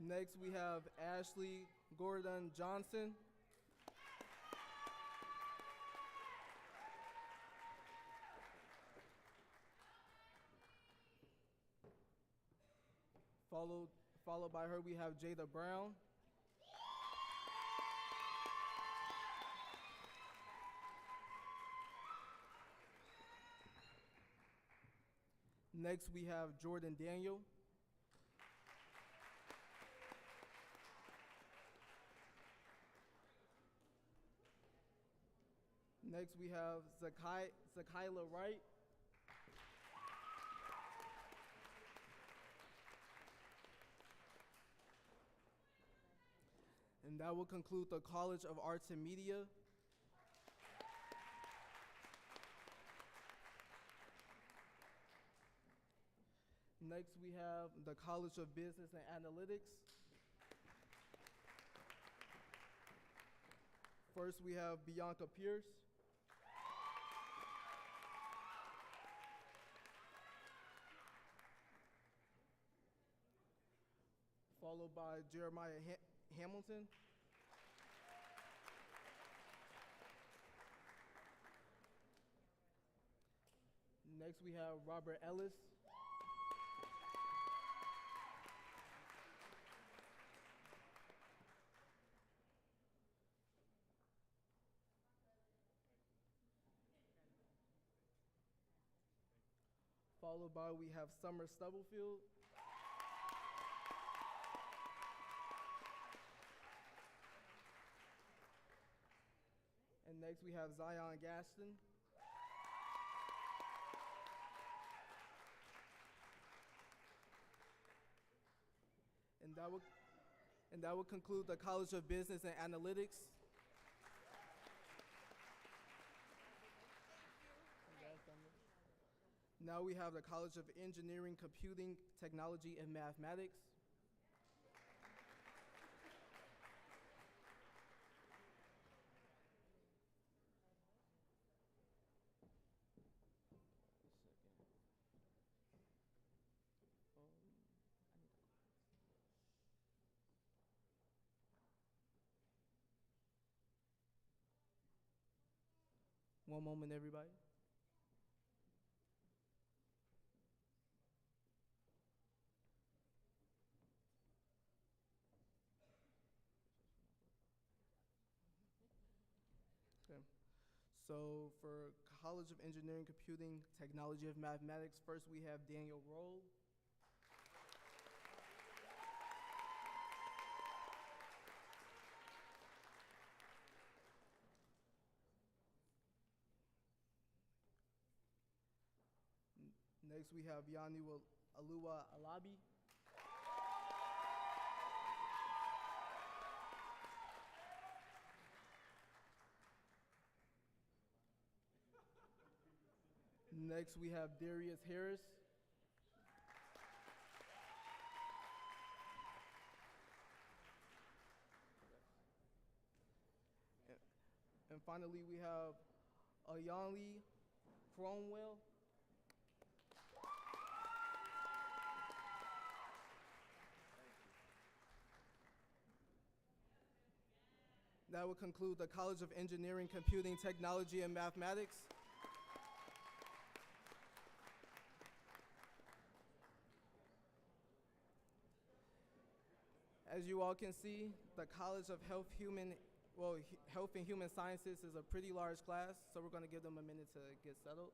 Next, we have Ashley Gordon Johnson. Followed by her, we have Jada Brown. Next, we have Jordan Daniel. Next, we have Zakila Wright. And that will conclude the College of Arts and Media. Next, we have the College of Business and Analytics. First, we have Bianca Pierce. Followed by Jeremiah Hamilton. Next, we have Robert Ellis. Followed by, we have Summer Stubblefield. And next, we have Zion Gaston. And that will conclude the College of Business and Analytics. Now we have the College of Engineering, Computing, Technology, and Mathematics. One moment, everybody. Okay. So for College of Engineering, Computing, Technology of Mathematics, first we have Daniel Roll. Next, we have Yanu Alua Alabi. Next, we have Darius Harris. And finally, we have Ayanli Cromwell. That will conclude the College of Engineering, Computing, Technology, and Mathematics. As you all can see, the College of Health and Human Sciences is a pretty large class, so we're going to give them a minute to get settled.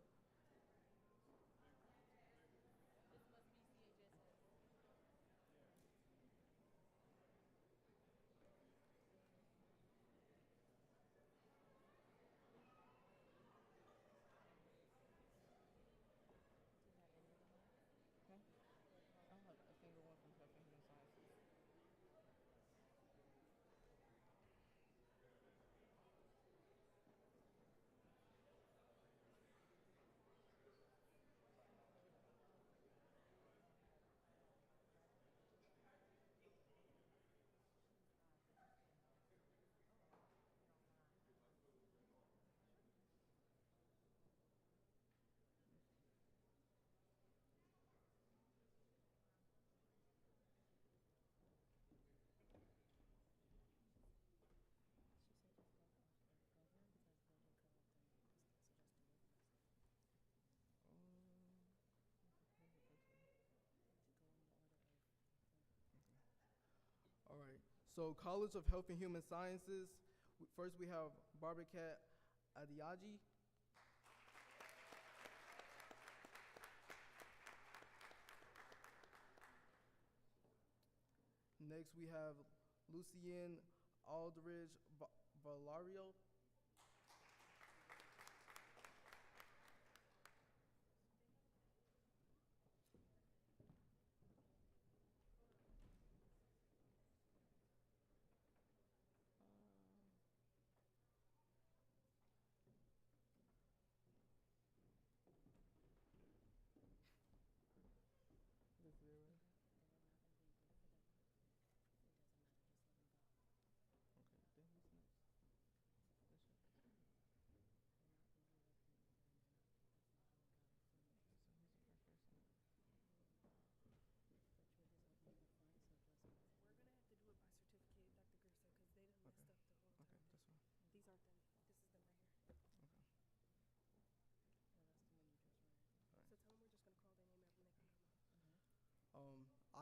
All right, so College of Health and Human Sciences, first we have Barbakat Adiaji. Next we have Lucien Aldridge Valario.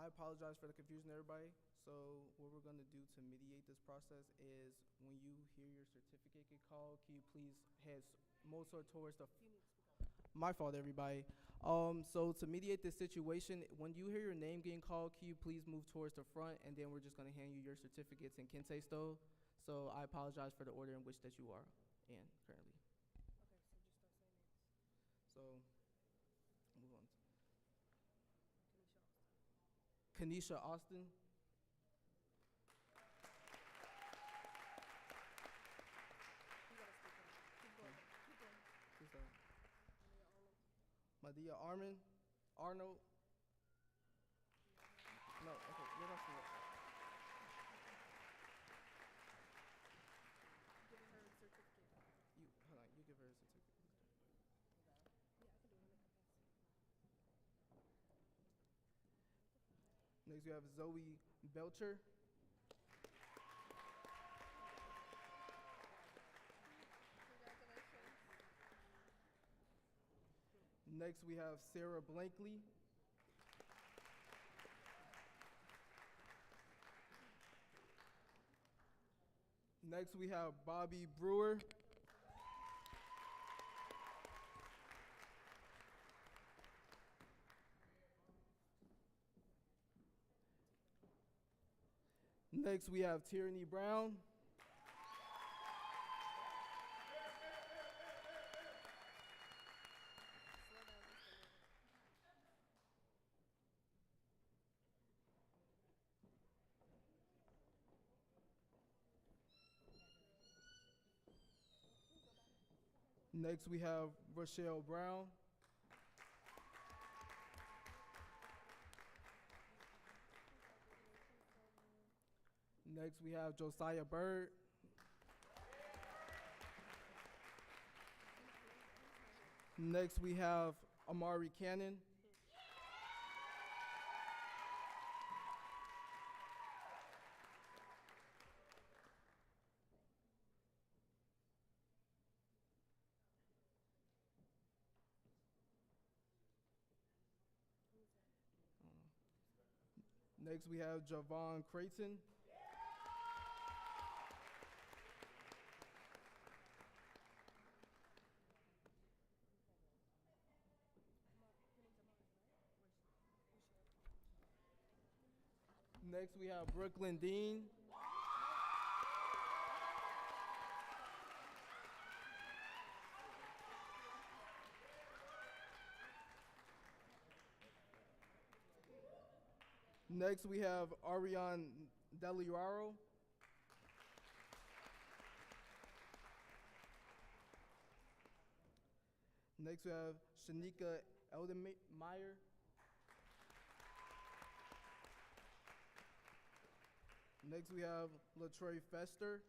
I apologize for the confusion, everybody. So what we're gonna do to mediate this process is when you hear your certificate get called, can you please head more towards the. My fault, everybody. So to mediate this situation, when you hear your name getting called, can you please move towards the front, and then we're just gonna hand you your certificates in Kente style. So I apologize for the order in which that you are in currently. So move on. Kanisha Austin. Madia Arnold. No, okay, you're not sure. Hold on, you give her a certificate. Next, you have Zoe Belcher. Next, we have Sarah Blankley. Next, we have Bobby Brewer. Next, we have Tierney Brown. Next, we have Rochelle Brown. Next, we have Josiah Bird. Next, we have Amari Cannon. Next, we have Javon Creighton. Next, we have Brooklyn Dean. Next, we have Ariane Deliaro. Next, we have Shanika Eldenmeyer. Next, we have Latroy Fester.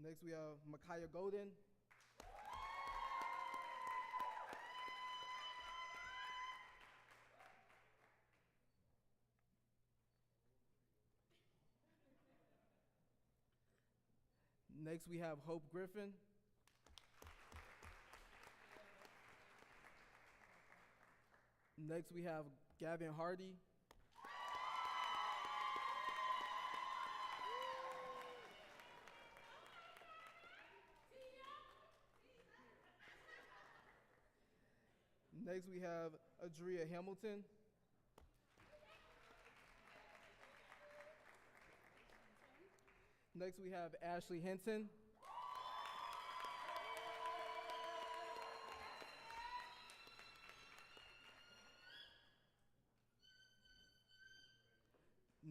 Next, we have Micaiah Golden. Next, we have Hope Griffin. Next, we have Gavin Hardy. Next, we have Adria Hamilton. Next, we have Ashley Hinton.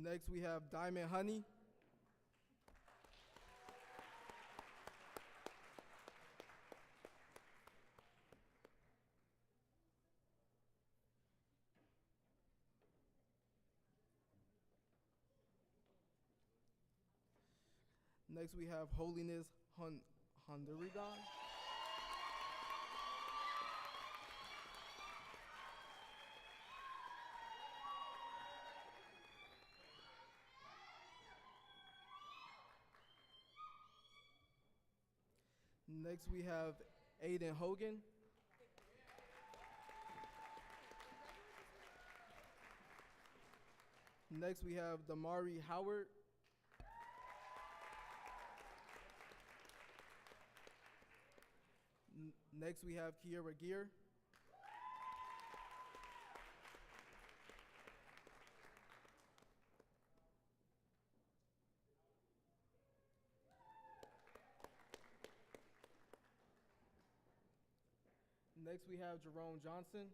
Next, we have Diamond Honey. Next, we have Holiness Hondurigan. Next, we have Aiden Hogan. Next, we have Damari Howard. Next, we have Kiera Gear. Next, we have Jerome Johnson.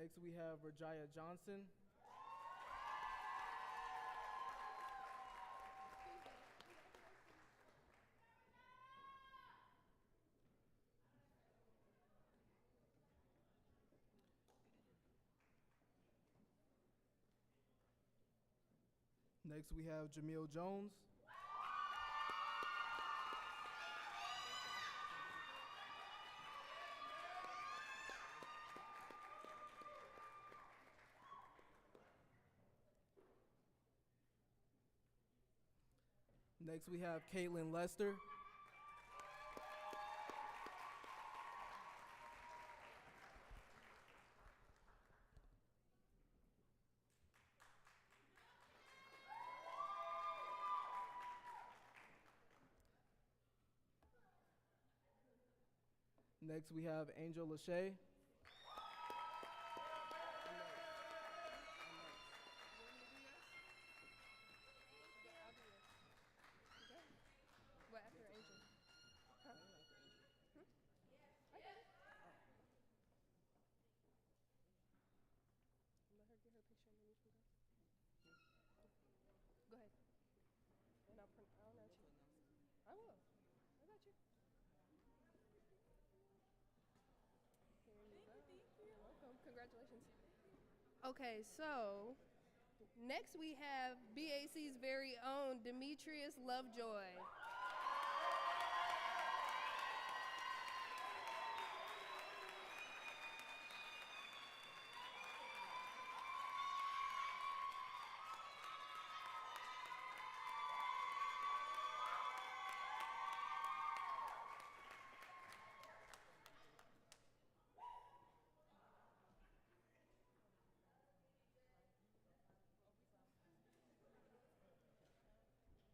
Next, we have Rajaya Johnson. Next, we have Jamil Jones. Next, we have Caitlin Lester. Next, we have Angel Lachey. What after Angel? Huh? I got it. Let her get her picture and then you can go. Go ahead. And I'll announce you. I will. I got you. Here you go. You're welcome. Congratulations. Okay, so next we have BAC's very own Demetrius Lovejoy.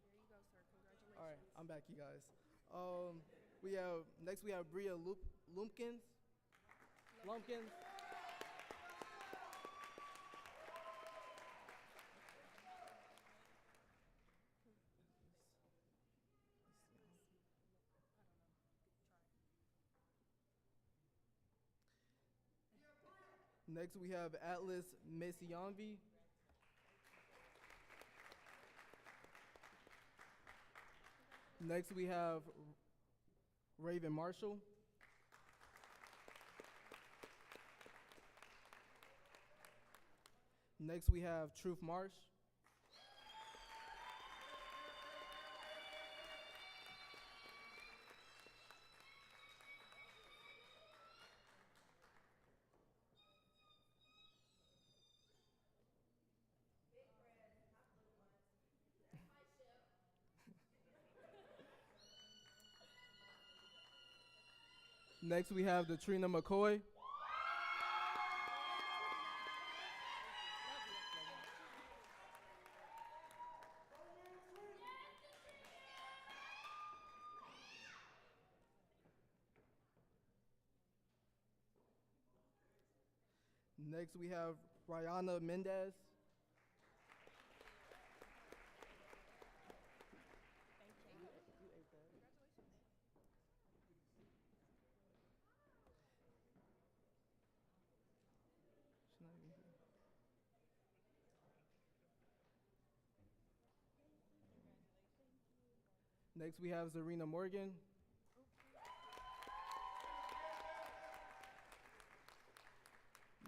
There you go, sir. Congratulations. All right, I'm back, you guys. Next we have Bria Lumpkins. Lumpkins. Next we have Atlas Mesianvi. Next we have Raven Marshall. Next we have Truth Marsh. Next we have Latrina McCoy. Next we have Rihanna Mendez. She's not even here. Next we have Zarina Morgan.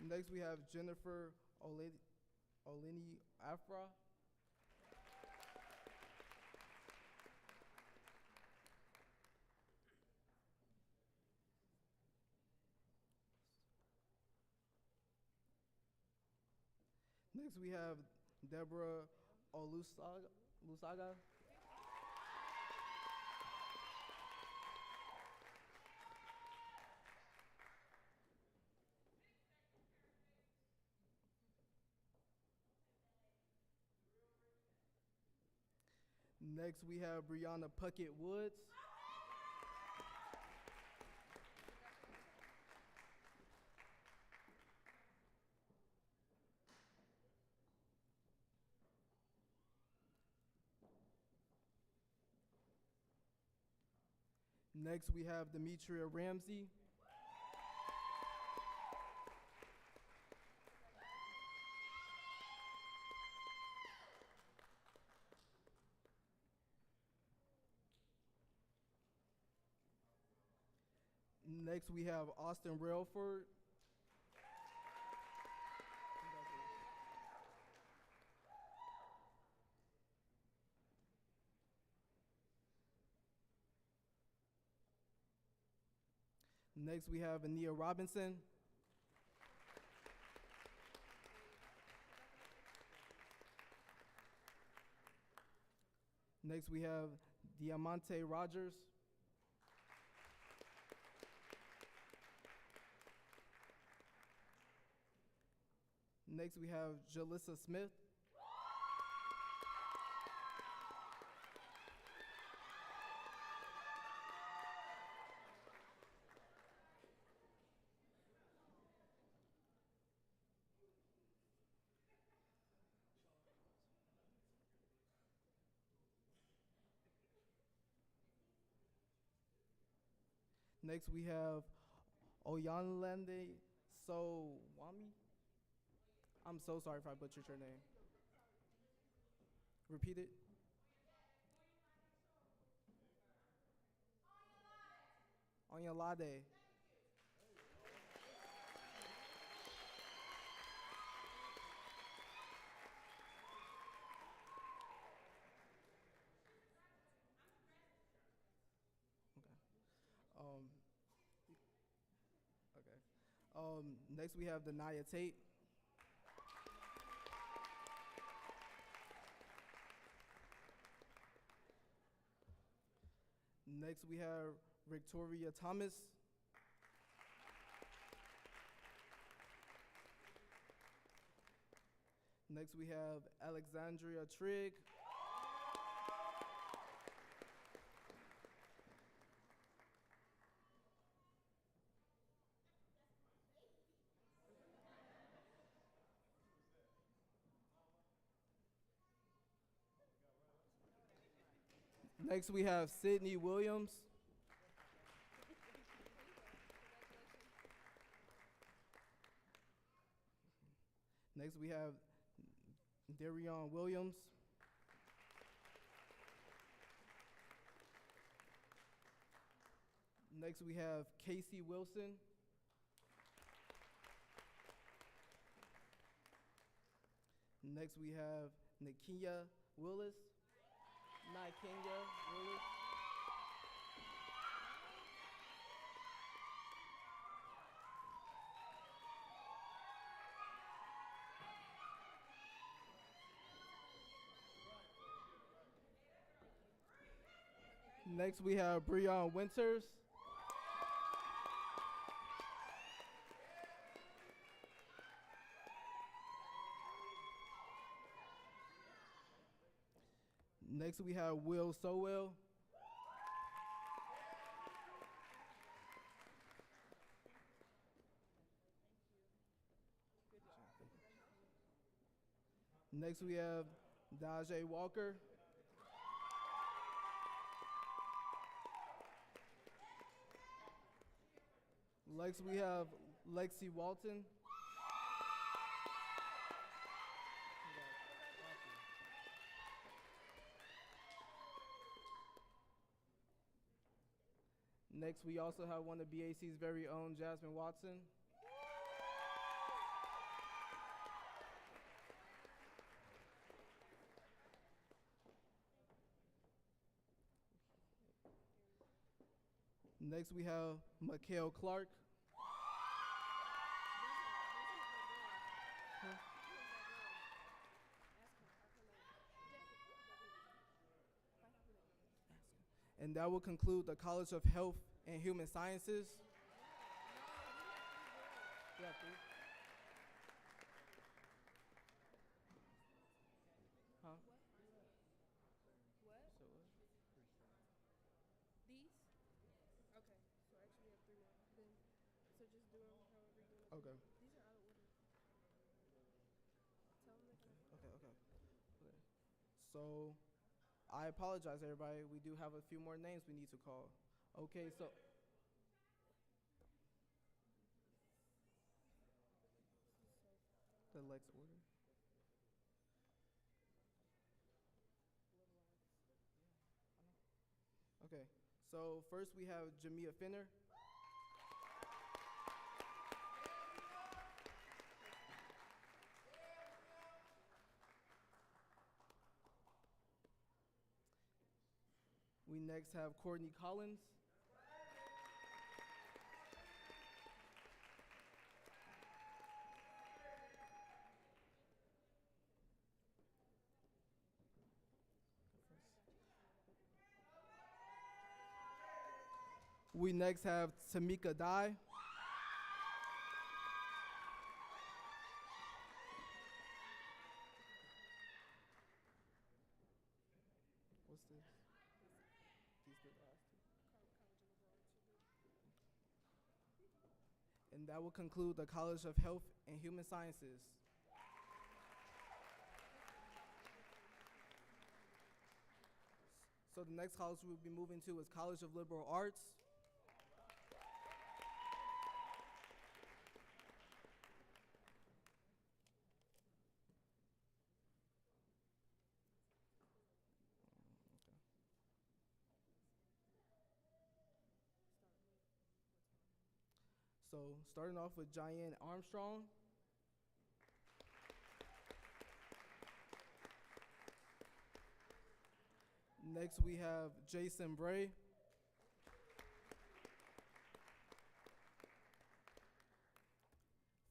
Next we have Jennifer Olini Afra. Next, we have Deborah Olusaga. Next, we have Brianna Puckett Woods. Next, we have Demetria Ramsey. Next, we have Austin Railford. Next, we have Ania Robinson. Next, we have Diamante Rogers. Next, we have Jalissa Smith. Next, we have Oyanlande Sowami. I'm so sorry if I butchered your name. Repeat it. Oyalade. Next, we have Denaya Tate. Next, we have Victoria Thomas. Next, we have Alexandria Trigg. Next, we have Sydney Williams. Next, we have Darion Williams. Next, we have Casey Wilson. Next, we have Nakia Willis. Kenya Willis. Next, we have Breon Winters. Next, we have Will Sowell. Next, we have Dajae Walker. Next, we have Lexi Walton. Next, we also have one of BAC's very own, Jasmine Watson. Next, we have Mikhail Clark. And that will conclude the College of Health and Human Sciences. Yeah, please. Huh? What? So what? These? Okay. So actually we have three more. Then, so just do them however you want to. Okay. These are out of order. Tell them they're gonna. Okay. So, I apologize, everybody. We do have a few more names we need to call. Okay, so. The Lex order. Okay, so first we have Jamia Finner. We next have Courtney Collins. We next have Tamika Dye. What's this? These the last two. And that will conclude the College of Health and Human Sciences. So the next college we'll be moving to is College of Liberal Arts. So starting off with Diane Armstrong. Next we have Jason Bray.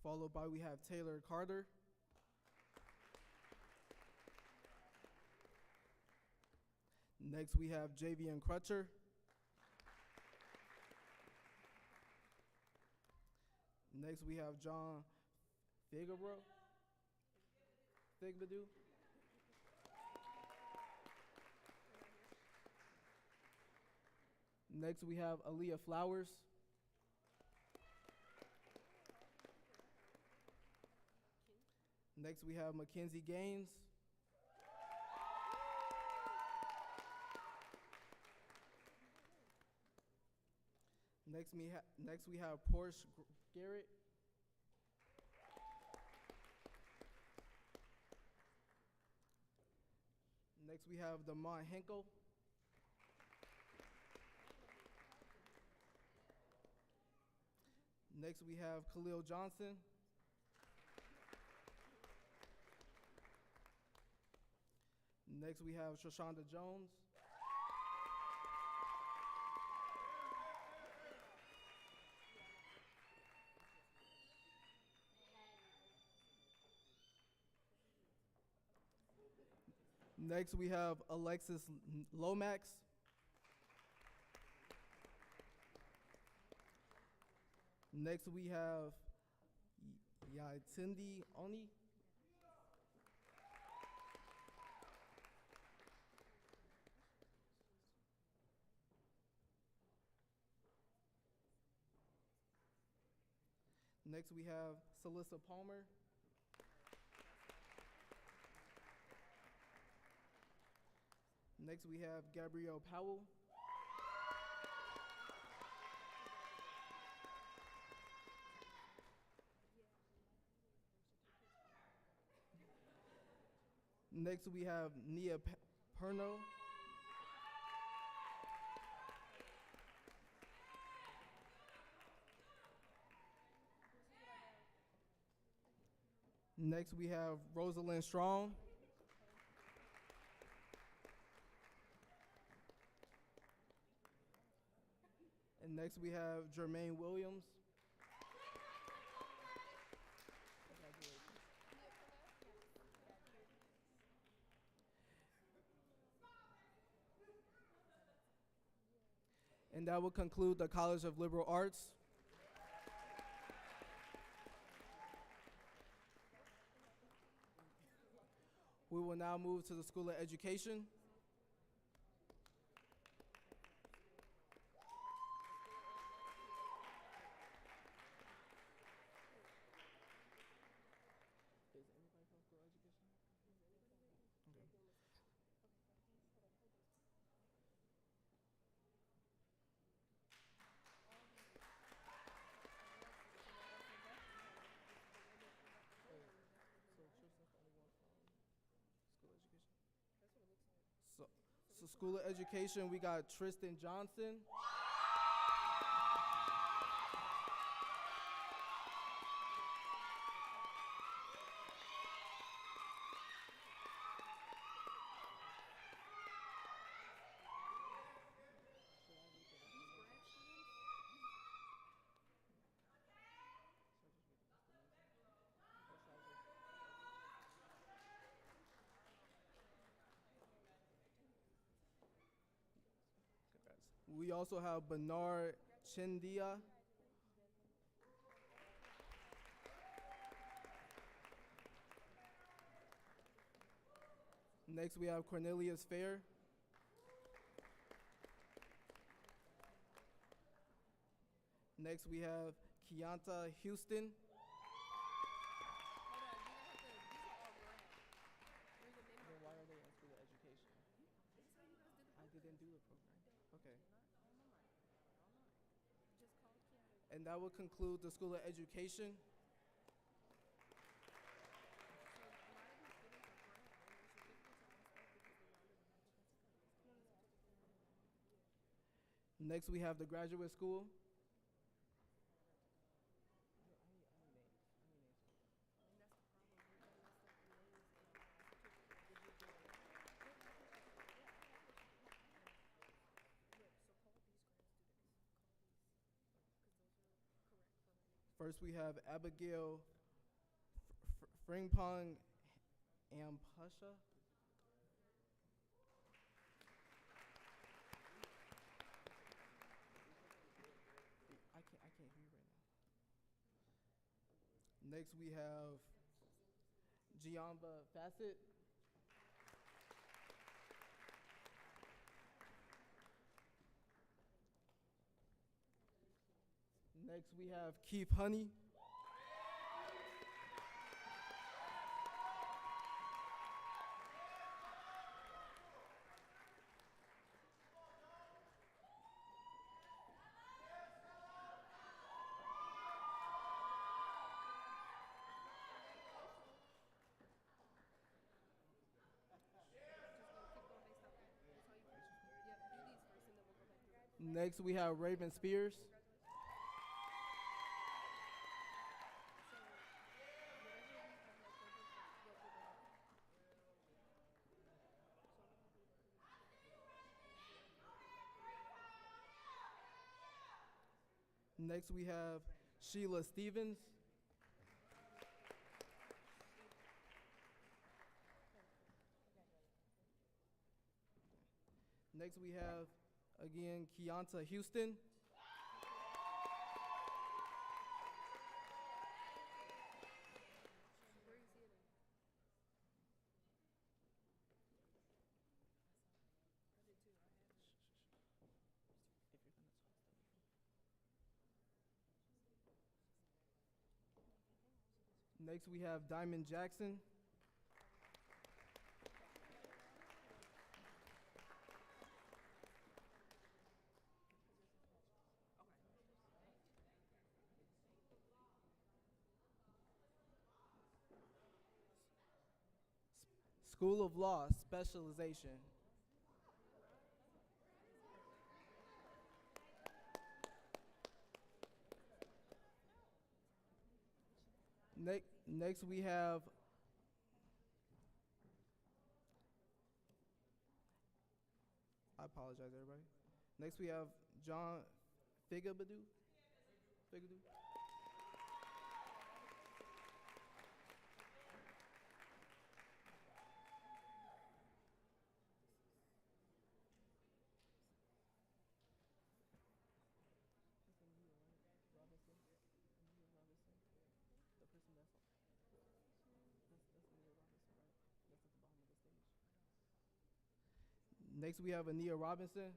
Followed by we have Taylor Carter. Next we have Javian Crutcher. Next we have John Figueroa. Figbadu. Next we have Aaliyah Flowers. Next we have Mackenzie Gaines. Next we have Porsche Garrett. Next we have Damon Henkel. Next we have Khalil Johnson. Next we have Shoshonda Jones. Next we have Alexis Lomax. Next we have Yaitindi Oni. Next we have Celissa Palmer. Next we have Gabrielle Powell. Next we have Nia Perno. Next we have Rosalind Strong. And next we have Jermaine Williams. And that will conclude the College of Liberal Arts. We will now move to the School of Education. So School of Education, we got Tristan Johnson. We also have Bernard Chindia. Next, we have Cornelius Fair. Next, we have Keonta Houston. Then why are they in School of Education? I didn't do the program. Okay. And that will conclude the School of Education. Next, we have the Graduate School. First, we have Abigail Frimpong Ampusha. I can't hear right now. Next, we have Giamba Fassett. Next, we have Keith Honey. Next, we have Raven Spears. Next, we have Sheila Stevens. Next, we have, again, Keonta Houston. Next, we have Diamond Jackson. School of Law, specialization. Next, we have I apologize, everybody. Next, we have John Figabadoo. Next, we have Ania Robinson.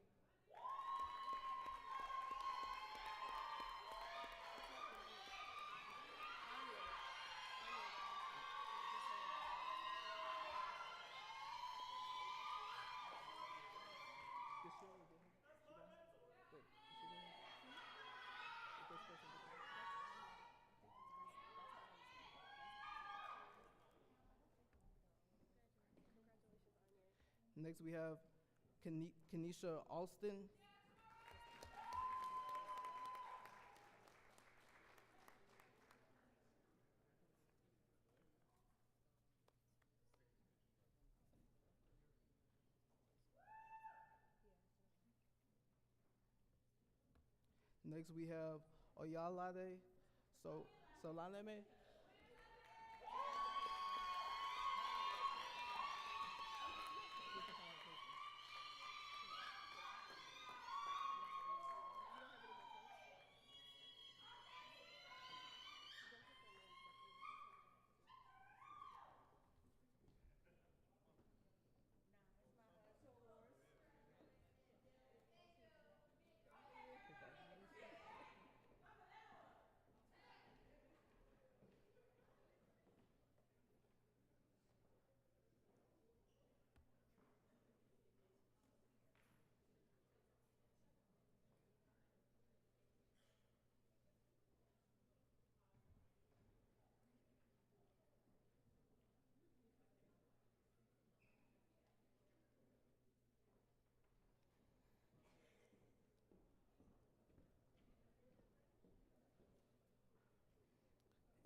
Next, we have Kenesha Alston. Next, we have Oyalade Solaneme.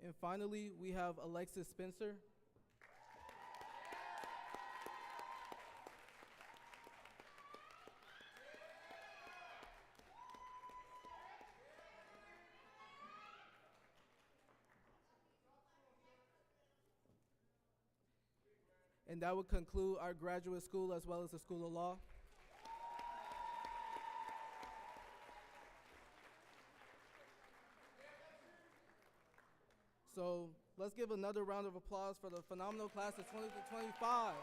And finally, we have Alexis Spencer. And that would conclude our graduate school as well as the School of Law. So let's give another round of applause for the phenomenal class of 2025.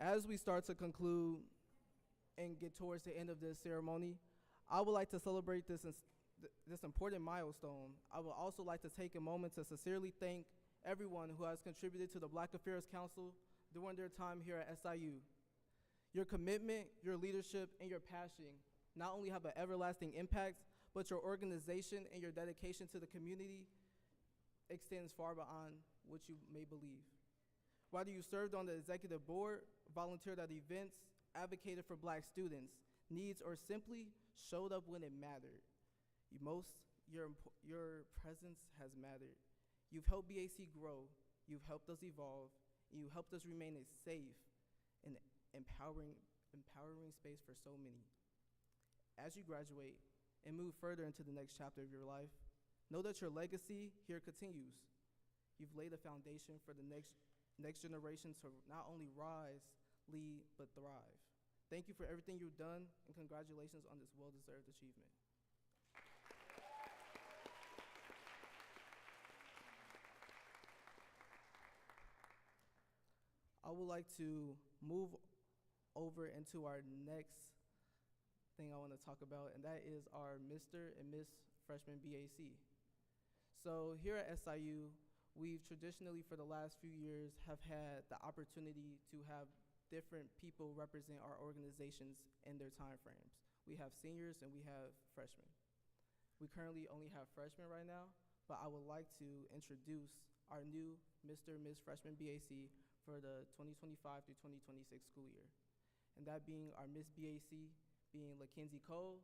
As we start to conclude and get towards the end of this ceremony, I would like to celebrate this important milestone. I would also like to take a moment to sincerely thank everyone who has contributed to the Black Affairs Council during their time here at SIU. Your commitment, your leadership, and your passion not only have an everlasting impact, but your organization and your dedication to the community extends far beyond what you may believe. Whether you served on the executive board, volunteered at events, advocated for Black students' needs, or simply showed up when it mattered, your presence has mattered. You've helped BAC grow, you've helped us evolve, and you helped us remain a safe and empowering space for so many. As you graduate and move further into the next chapter of your life, know that your legacy here continues. You've laid a foundation for the next generation to not only rise, lead, but thrive. Thank you for everything you've done, and congratulations on this well-deserved achievement. I would like to move over into our next thing I want to talk about, and that is our Mr. and Miss Freshman BAC. So here at SIU, we've traditionally, for the last few years, have had the opportunity to have different people represent our organizations in their time frames. We have seniors and we have freshmen. We currently only have freshmen right now, but I would like to introduce our new Mr. and Miss Freshman BAC for the 2025 through 2026 school year. And that being our Miss BAC being LaKenzie Cole,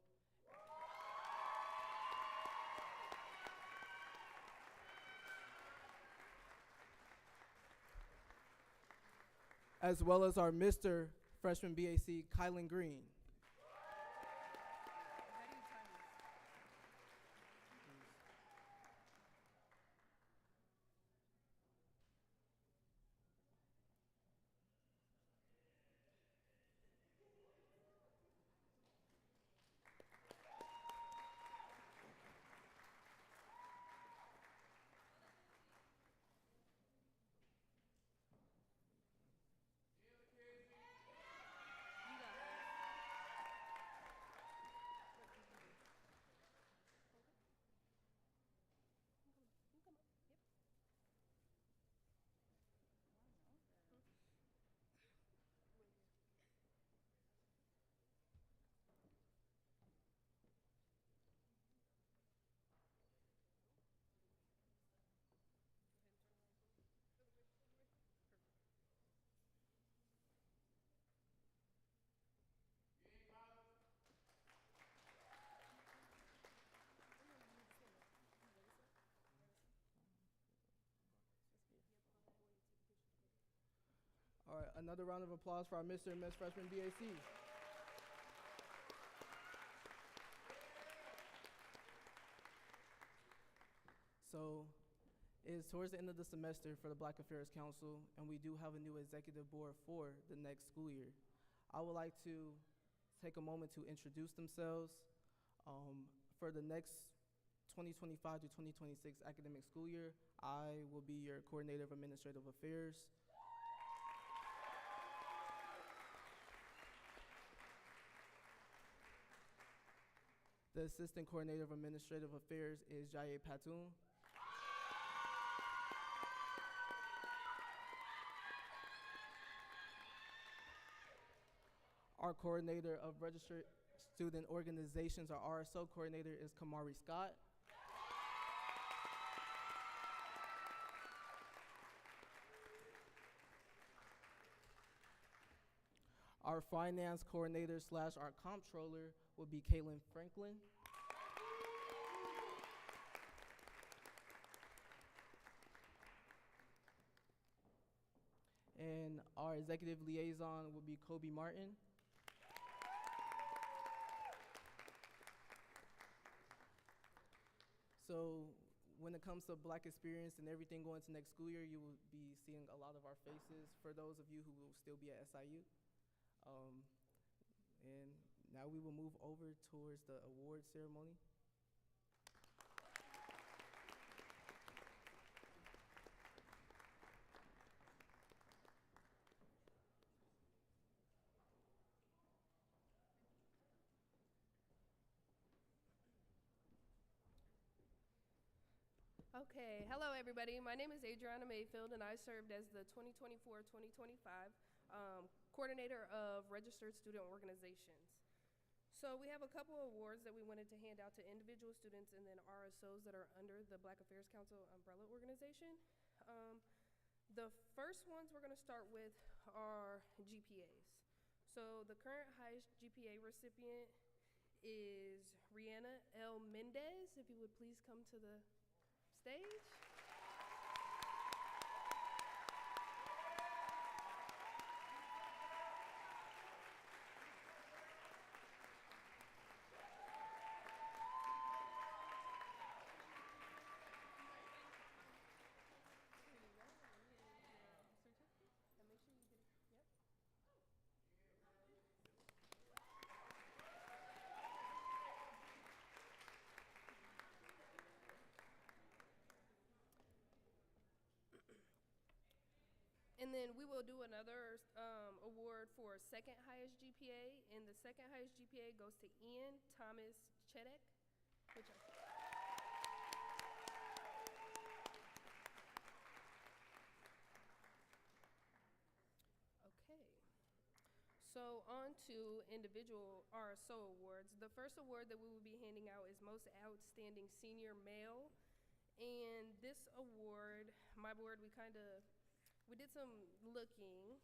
as well as our Mr. Freshman BAC, Kylan Green. Another round of applause for our Mr. and Ms. Freshman BAC. So it's towards the end of the semester for the Black Affairs Council, and we do have a new executive board for the next school year. I would like to take a moment to introduce themselves. For the next 2025 to 2026 academic school year, I will be your coordinator of administrative affairs. The assistant coordinator of administrative affairs is Jaye Patoon. Our coordinator of registered student organizations, our RSO coordinator, is Kamari Scott. Our finance coordinator / our comptroller will be Caitlin Franklin. And our executive liaison will be Kobe Martin. So when it comes to Black experience and everything going to next school year, you will be seeing a lot of our faces for those of you who will still be at SIU. And now we will move over towards the award ceremony. Okay, hello everybody. My name is Adriana Mayfield, and I served as the 2024-2025 coordinator of registered student organizations. So we have a couple of awards that we wanted to hand out to individual students and then RSOs that are under the Black Affairs Council umbrella organization. The first ones we're going to start with are GPAs. So the current highest GPA recipient is Rihanna L. Mendez. If you would please come to the stage. And then we will do another award for second highest GPA, and the second highest GPA goes to Ian Thomas Chedek. Okay. So on to individual RSO awards. The first award that we will be handing out is Most Outstanding Senior Male. And this award, my board, we did some looking,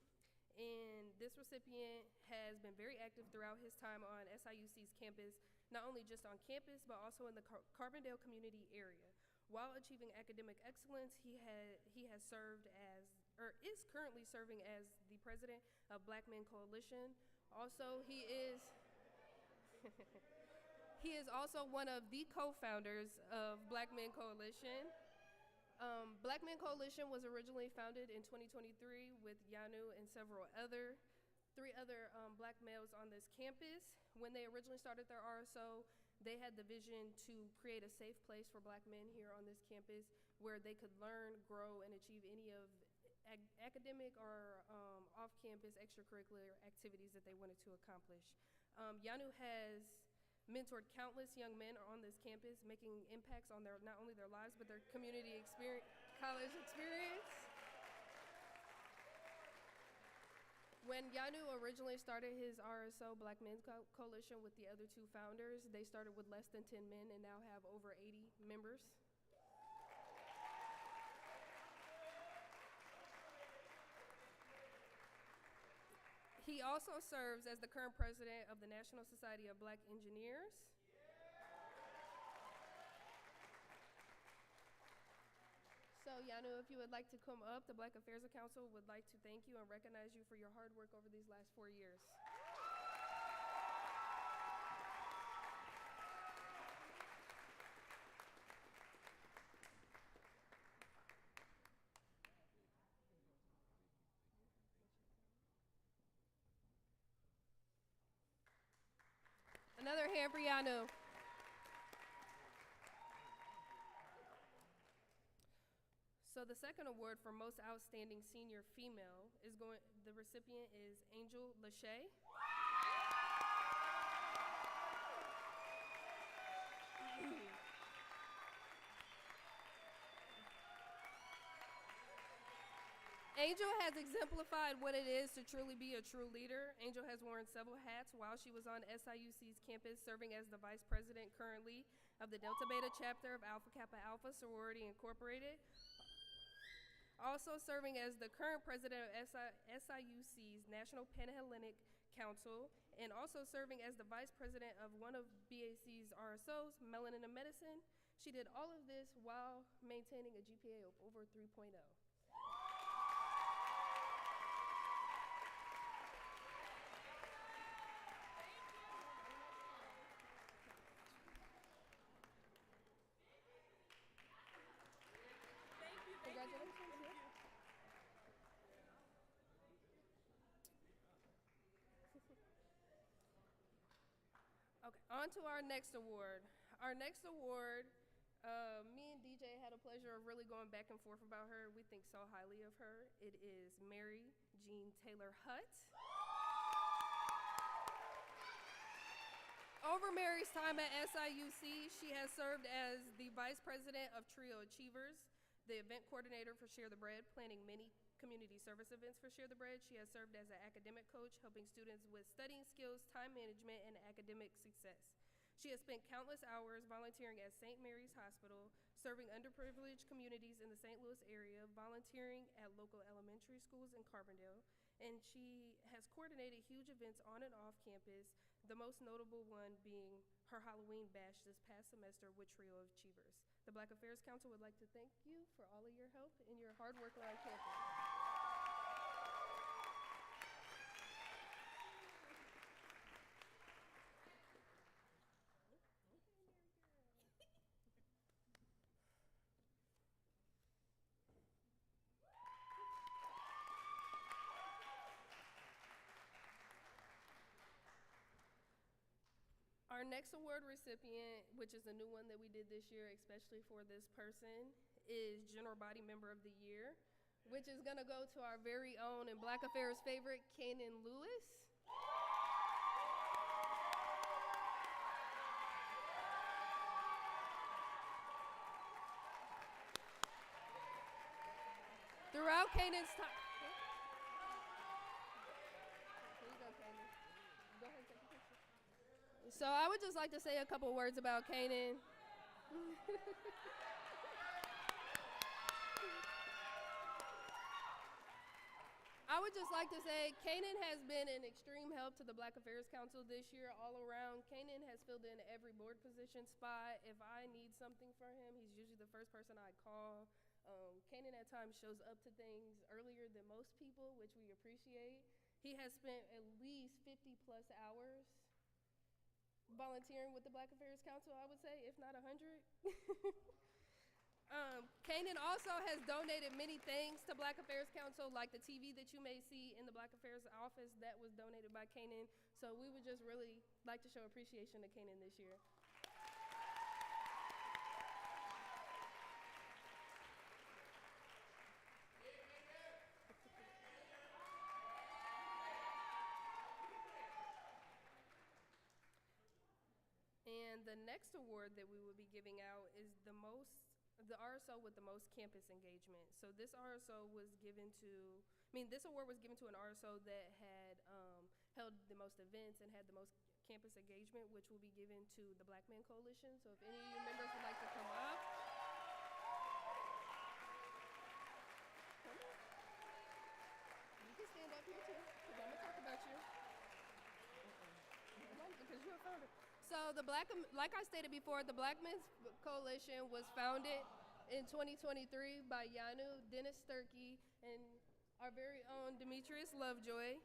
and this recipient has been very active throughout his time on SIUC's campus, not only just on campus, but also in the Carbondale community area. While achieving academic excellence, he has served as, or is currently serving as the president of Black Men Coalition. Also, he is he is also one of the co-founders of Black Men Coalition. Black Men Coalition was originally founded in 2023 with Yanu and three other Black males on this campus. When they originally started their RSO, they had the vision to create a safe place for Black men here on this campus where they could learn, grow, and achieve any of academic or off-campus extracurricular activities that they wanted to accomplish. Yanu has mentored countless young men on this campus, making impacts on not only their lives, but their community experience, college experience. When Yanu originally started his RSO Black Men Coalition with the other two founders, they started with less than 10 men and now have over 80 members. He also serves as the current president of the National Society of Black Engineers. So So, Yanu, if you would like to come up, the Black Affairs Council would like to thank you and recognize you for your hard work over these last 4 years. Another hand for Yanu. So the second award for most outstanding senior female is the recipient is Angel Lachey. Angel has exemplified what it is to truly be a true leader. Angel has worn several hats while she was on SIUC's campus, serving as the vice president currently of the Delta Beta chapter of Alpha Kappa Alpha Sorority Incorporated. Also serving as the current president of SIUC's National Pan-Hellenic Council, and also serving as the vice president of one of BAC's RSOs, Melanin and Medicine. She did all of this while maintaining a GPA of over 3.0. Congratulations. Yeah. Okay, on to our next award. Our next award, me and DJ had a pleasure of really going back and forth about her. We think so highly of her. It is Mary Jean Taylor Hutt. Over Mary's time at SIUC, she has served as the vice president of Trio Achievers, the event coordinator for Share the Bread, planning many community service events for Share the Bread. She has served as an academic coach, helping students with studying skills, time management, and academic success. She has spent countless hours volunteering at St. Mary's Hospital, serving underprivileged communities in the St. Louis area, volunteering at local elementary schools in Carbondale, and she has coordinated huge events on and off campus, the most notable one being her Halloween bash this past semester with Trio Achievers. The Black Affairs Council would like to thank you for all of your help and your hard work around campus. Our next award recipient, which is a new one that we did this year, especially for this person, is General Body Member of the Year, which is gonna go to our very own and Black Affairs favorite, Kanan Lewis. Throughout Kanan's time, here you go, Kanan. Go ahead and take a picture. So I would just like to say a couple words about Kanan. I would just like to say Kanan has been an extreme help to the Black Affairs Council this year all around. Kanan has filled in every board position spot. If I need something from him, he's usually the first person I call. Kanan at times shows up to things earlier than most people, which we appreciate. He has spent at least 50 plus hours volunteering with the Black Affairs Council, I would say, if not 100. Kanan also has donated many things to Black Affairs Council, like the TV that you may see in the Black Affairs office that was donated by Kanan. So we would just really like to show appreciation to Kanan this year. And the next award that we will be giving out is the RSO with the most campus engagement. So this RSO was given to, this award was given to an RSO that had held the most events and had the most campus engagement, which will be given to the Black Men Coalition. So if any of you members would like to come up. You can stand up here too, because I'm gonna talk about you. Because you're a founder. So like I stated before, the Black Men's Coalition was founded. in 2023 by Yanu, Dennis Sturkey, and our very own Demetrius Lovejoy.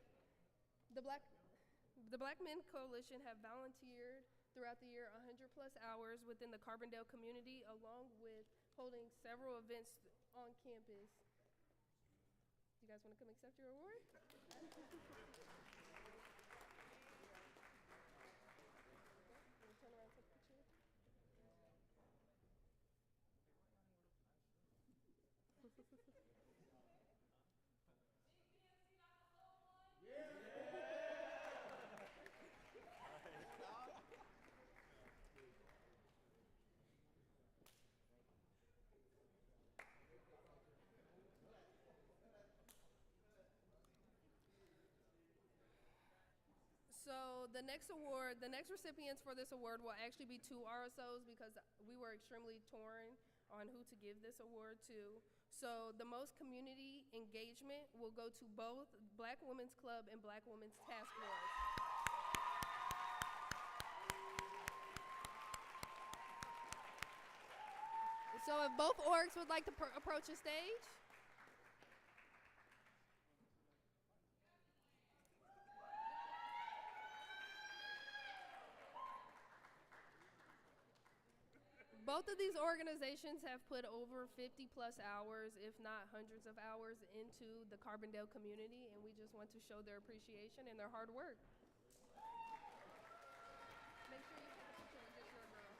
The Black Men Coalition have volunteered throughout the year 100 plus hours within the Carbondale community, along with holding several events on campus. You guys want to come accept your award? Turn around, take a picture. So the next recipients for this award will actually be two RSOs because we were extremely torn on who to give this award to. So the most community engagement will go to both Black Women's Club and Black Women's Task Force. So if both orgs would like to approach the stage. Both of these organizations have put over 50 plus hours, if not hundreds of hours, into the Carbondale community, and we just want to show their appreciation and their hard work. Make sure you take a picture with just your girls.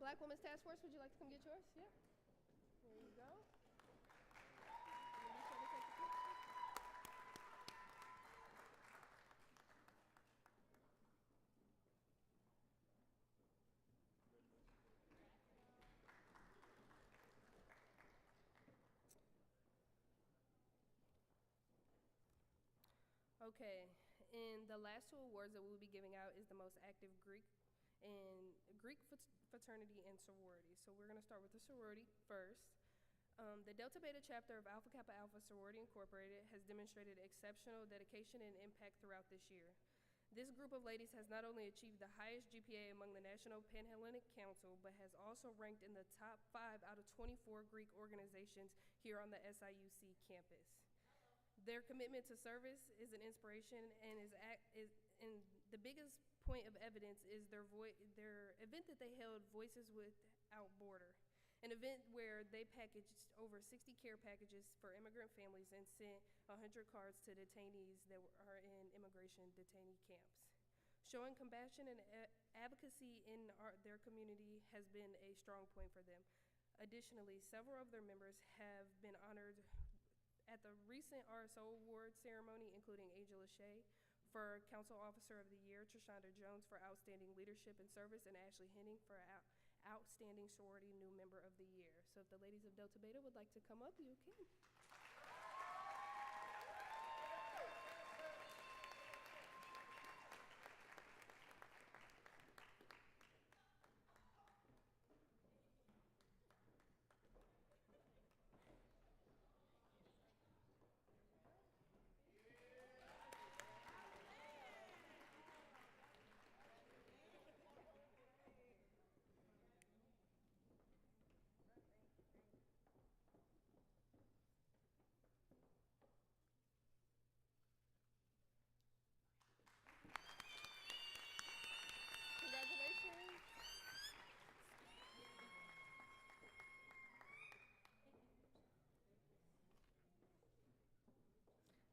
Black Women's Task Force, would you like to come get yours? Yeah. There you go. And then be sure to take a picture. Okay, and the last two awards that we'll be giving out is the most active Greek fraternity and sorority. So we're going to start with the sorority first. The Delta Beta chapter of Alpha Kappa Alpha Sorority Incorporated has demonstrated exceptional dedication and impact throughout this year. This group of ladies has not only achieved the highest GPA among the National Panhellenic Council, but has also ranked in the top 5 out of 24 Greek organizations here on the SIUC campus. Their commitment to service is an inspiration and and the biggest point of evidence is their event that they held, Voices Without Border, an event where they packaged over 60 care packages for immigrant families and sent 100 cards to detainees that are in immigration detainee camps. Showing compassion and advocacy in their community has been a strong point for them. Additionally, several of their members have been honored at the recent RSO Award ceremony, including Angela Shea for Council Officer of the Year, Trishonda Jones for Outstanding Leadership and Service, and Ashley Henning for Outstanding Sorority New Member of the Year. So if the ladies of Delta Beta would like to come up, you can.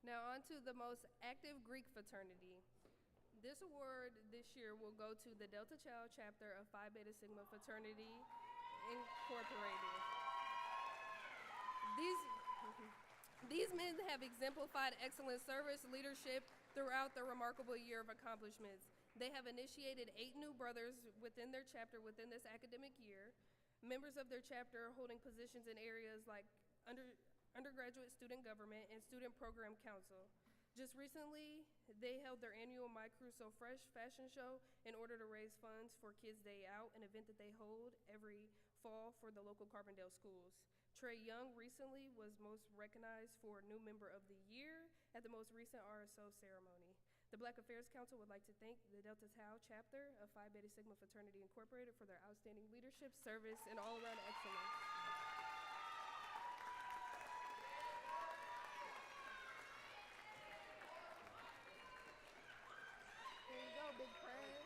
Now on to the most active Greek fraternity. This award this year will go to the Delta Child chapter of Phi Beta Sigma Fraternity Incorporated. These men have exemplified excellent service leadership throughout their remarkable year of accomplishments. They have initiated 8 new brothers within their chapter within this academic year. Members of their chapter holding positions in areas like undergraduate student government, and student program council. Just recently, they held their annual My Crew So Fresh fashion show in order to raise funds for Kids Day Out, an event that they hold every fall for the local Carbondale schools. Trey Young recently was most recognized for New Member of the Year at the most recent RSO ceremony. The Black Affairs Council would like to thank the Delta Tau chapter of Phi Beta Sigma Fraternity Incorporated for their outstanding leadership, service, and all-around excellence. Here you go, big press.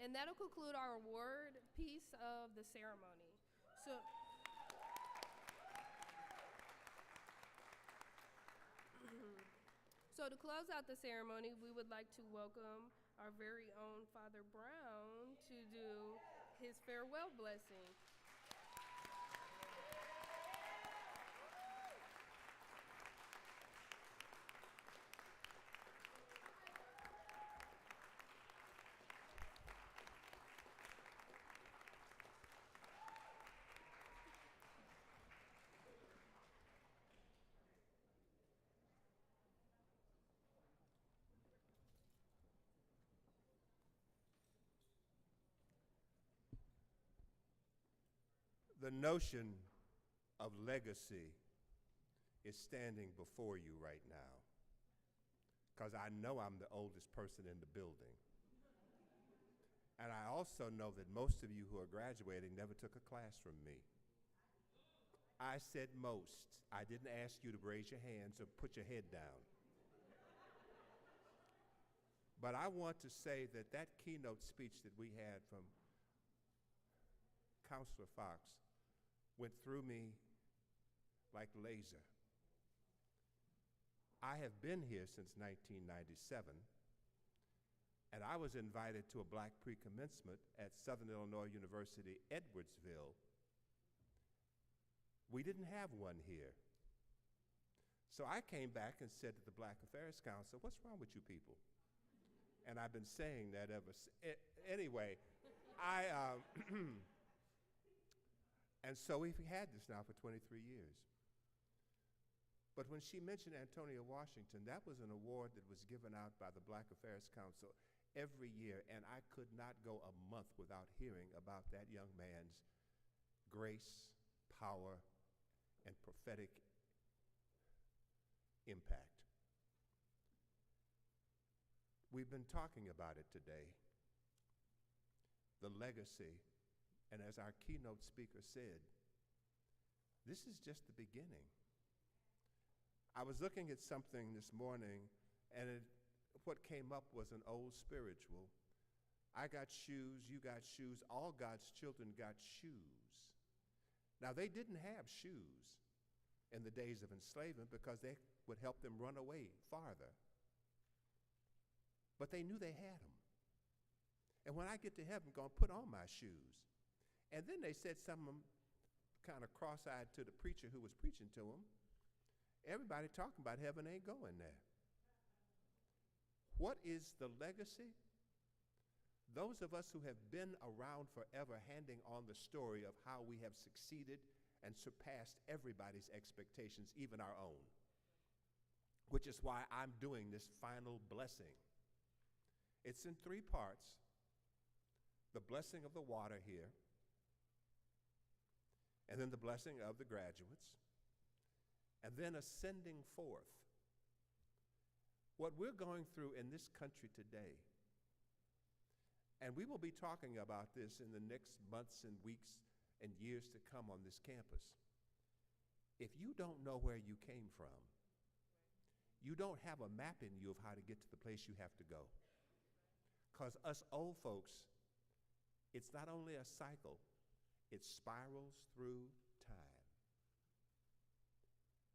And that'll conclude our award piece of the ceremony. So to close out the ceremony, we would like to welcome our very own Father Brown to do his farewell blessing. The notion of legacy is standing before you right now, because I know I'm the oldest person in the building. And I also know that most of you who are graduating never took a class from me. I said most. I didn't ask you to raise your hands or put your head down. But I want to say that that keynote speech that we had from Counselor Fox went through me like laser. I have been here since 1997, and I was invited to a Black Pre-Commencement at Southern Illinois University, Edwardsville. We didn't have one here. So I came back and said to the Black Affairs Council, what's wrong with you people? And I've been saying that ever since. Anyway, and so we've had this now for 23 years. But when she mentioned Antonia Washington, that was an award that was given out by the Black Affairs Council every year, and I could not go a month without hearing about that young man's grace, power, and prophetic impact. We've been talking about it today, the legacy. And as our keynote speaker said, this is just the beginning. I was looking at something this morning, and what came up was an old spiritual. I got shoes, you got shoes, all God's children got shoes. Now, they didn't have shoes in the days of enslavement because they would help them run away farther. But they knew they had them. And when I get to heaven, I'm going to put on my shoes. And then they said something kind of cross-eyed to the preacher who was preaching to them. Everybody talking about heaven ain't going there. What is the legacy? Those of us who have been around forever handing on the story of how we have succeeded and surpassed everybody's expectations, even our own, which is why I'm doing this final blessing. It's in 3 parts. The blessing of the water here, and then the blessing of the graduates, and then ascending forth. What we're going through in this country today, and we will be talking about this in the next months and weeks and years to come on this campus. If you don't know where you came from, you don't have a map in you of how to get to the place you have to go. Because us old folks, it's not only a cycle, it spirals through time.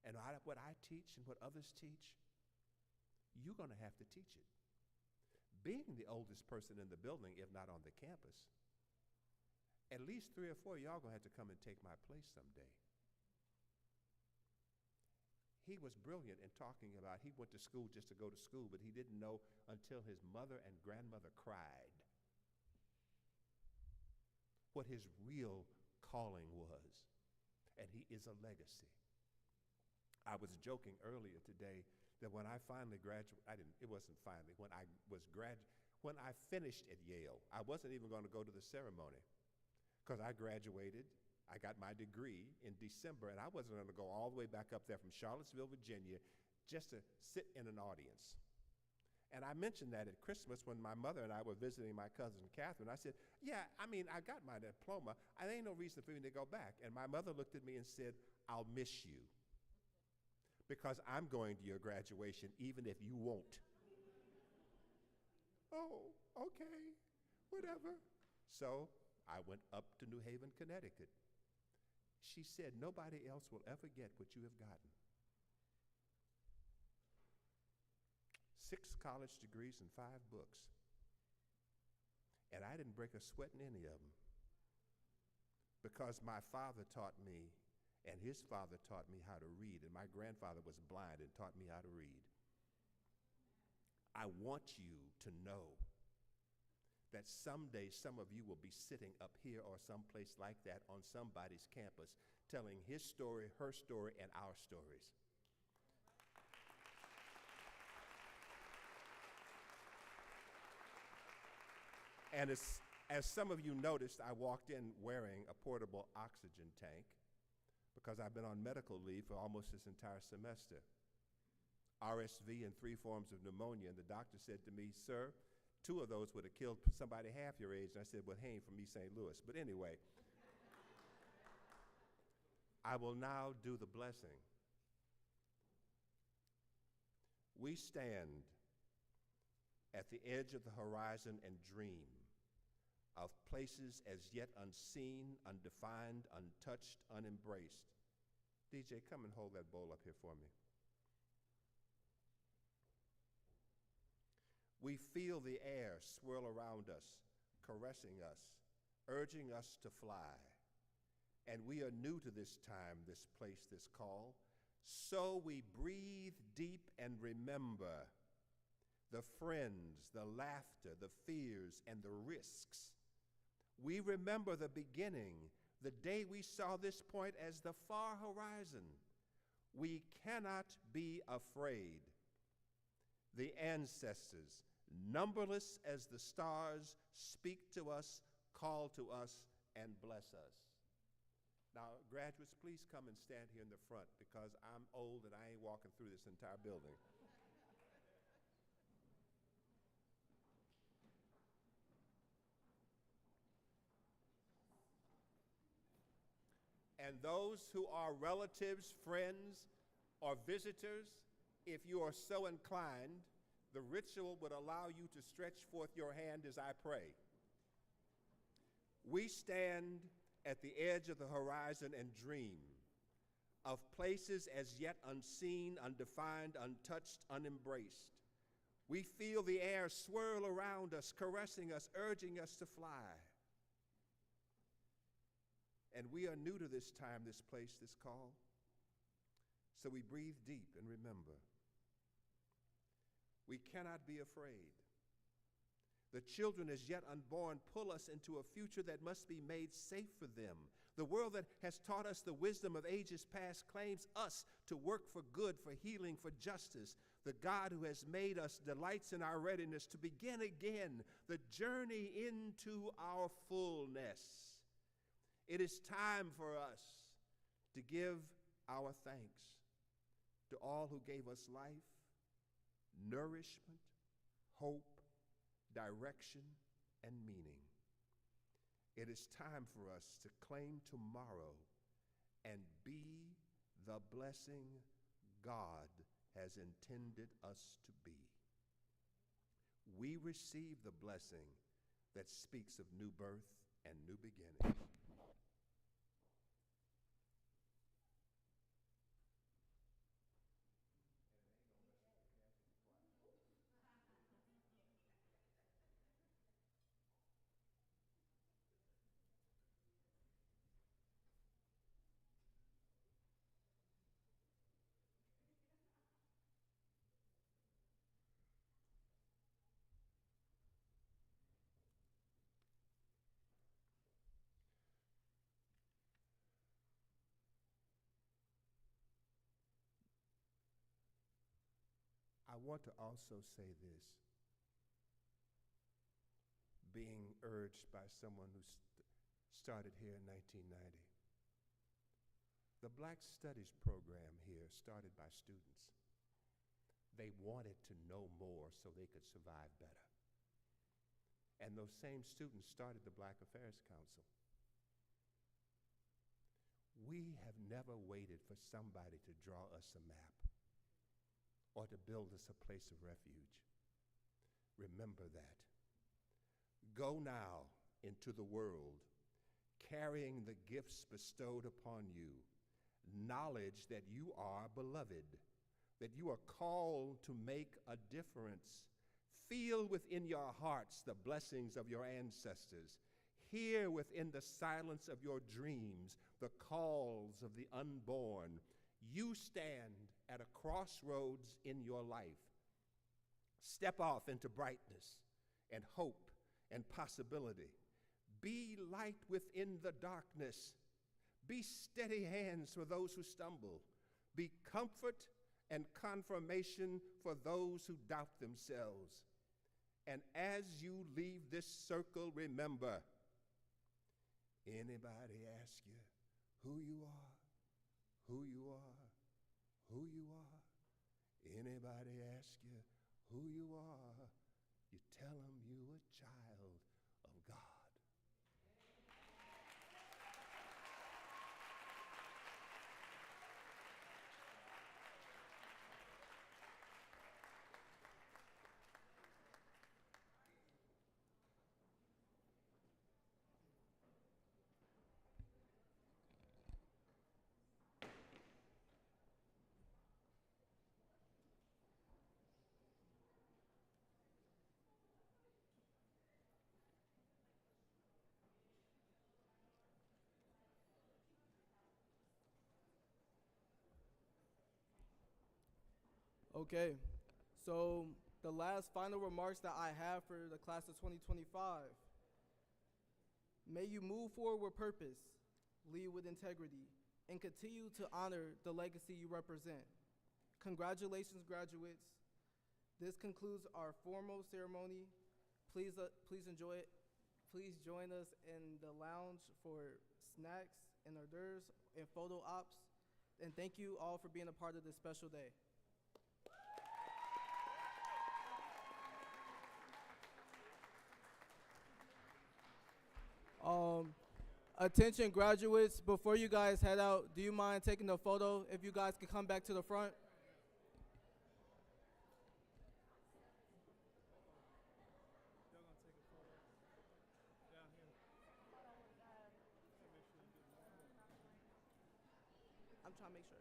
And what I teach and what others teach, you're going to have to teach it. Being the oldest person in the building, if not on the campus, at least 3 or 4 of y'all gonna have to come and take my place someday. He was brilliant in talking about he went to school just to go to school, but he didn't know until his mother and grandmother cried what his real calling was. And he is a legacy. I was joking earlier today that when I finally graduated, it wasn't finally, when I finished at Yale, I wasn't even going to go to the ceremony because I graduated. I got my degree in December, and I wasn't going to go all the way back up there from Charlottesville, Virginia, just to sit in an audience. And I mentioned that at Christmas when my mother and I were visiting my cousin Catherine. I said, yeah, I mean, I got my diploma. There ain't no reason for me to go back. And my mother looked at me and said, I'll miss you because I'm going to your graduation even if you won't. Oh, okay, whatever. So I went up to New Haven, Connecticut. She said, nobody else will ever get what you have gotten. 6 college degrees and 5 books. And I didn't break a sweat in any of them because my father taught me and his father taught me how to read, and my grandfather was blind and taught me how to read. I want you to know that someday some of you will be sitting up here or someplace like that on somebody's campus telling his story, her story, and our stories. And as some of you noticed, I walked in wearing a portable oxygen tank because I've been on medical leave for almost this entire semester. RSV and 3 forms of pneumonia, and the doctor said to me, sir, 2 of those would have killed somebody half your age. And I said, well, he ain't from East St. Louis. But anyway, I will now do the blessing. We stand at the edge of the horizon and dream of places as yet unseen, undefined, untouched, unembraced. DJ, come and hold that bowl up here for me. We feel the air swirl around us, caressing us, urging us to fly. And we are new to this time, this place, this call. So we breathe deep and remember the friends, the laughter, the fears, and the risks. We remember the beginning, the day we saw this point as the far horizon. We cannot be afraid. The ancestors, numberless as the stars, speak to us, call to us, and bless us. Now, graduates, please come and stand here in the front because I'm old and I ain't walking through this entire building. And those who are relatives, friends, or visitors, if you are so inclined, the ritual would allow you to stretch forth your hand as I pray. We stand at the edge of the horizon and dream of places as yet unseen, undefined, untouched, unembraced. We feel the air swirl around us, caressing us, urging us to fly. And we are new to this time, this place, this call. So we breathe deep and remember. We cannot be afraid. The children as yet unborn pull us into a future that must be made safe for them. The world that has taught us the wisdom of ages past claims us to work for good, for healing, for justice. The God who has made us delights in our readiness to begin again the journey into our fullness. It is time for us to give our thanks to all who gave us life, nourishment, hope, direction, and meaning. It is time for us to claim tomorrow and be the blessing God has intended us to be. We receive the blessing that speaks of new birth and new beginning. I want to also say this, being urged by someone who started here in 1990. The Black Studies program here started by students. They wanted to know more so they could survive better. And those same students started the Black Affairs Council. We have never waited for somebody to draw us a map or to build us a place of refuge. Remember that. Go now into the world, carrying the gifts bestowed upon you, knowledge that you are beloved, that you are called to make a difference. Feel within your hearts the blessings of your ancestors. Hear within the silence of your dreams the calls of the unborn. You stand at a crossroads in your life. Step off into brightness and hope and possibility. Be light within the darkness. Be steady hands for those who stumble. Be comfort and confirmation for those who doubt themselves. And as you leave this circle, remember, anybody ask you who you are, who you are, who you are? Anybody ask you who you are, you tell them you a child of God. Okay, so the last final remarks that I have for the class of 2025. May you move forward with purpose, lead with integrity, and continue to honor the legacy you represent. Congratulations, graduates. This concludes our formal ceremony. Please enjoy it. Please join us in the lounge for snacks and hors d'oeuvres and photo ops. And thank you all for being a part of this special day. Attention graduates, before you guys head out, do you mind taking a photo? If you guys could come back to the front. I'm trying to make sure.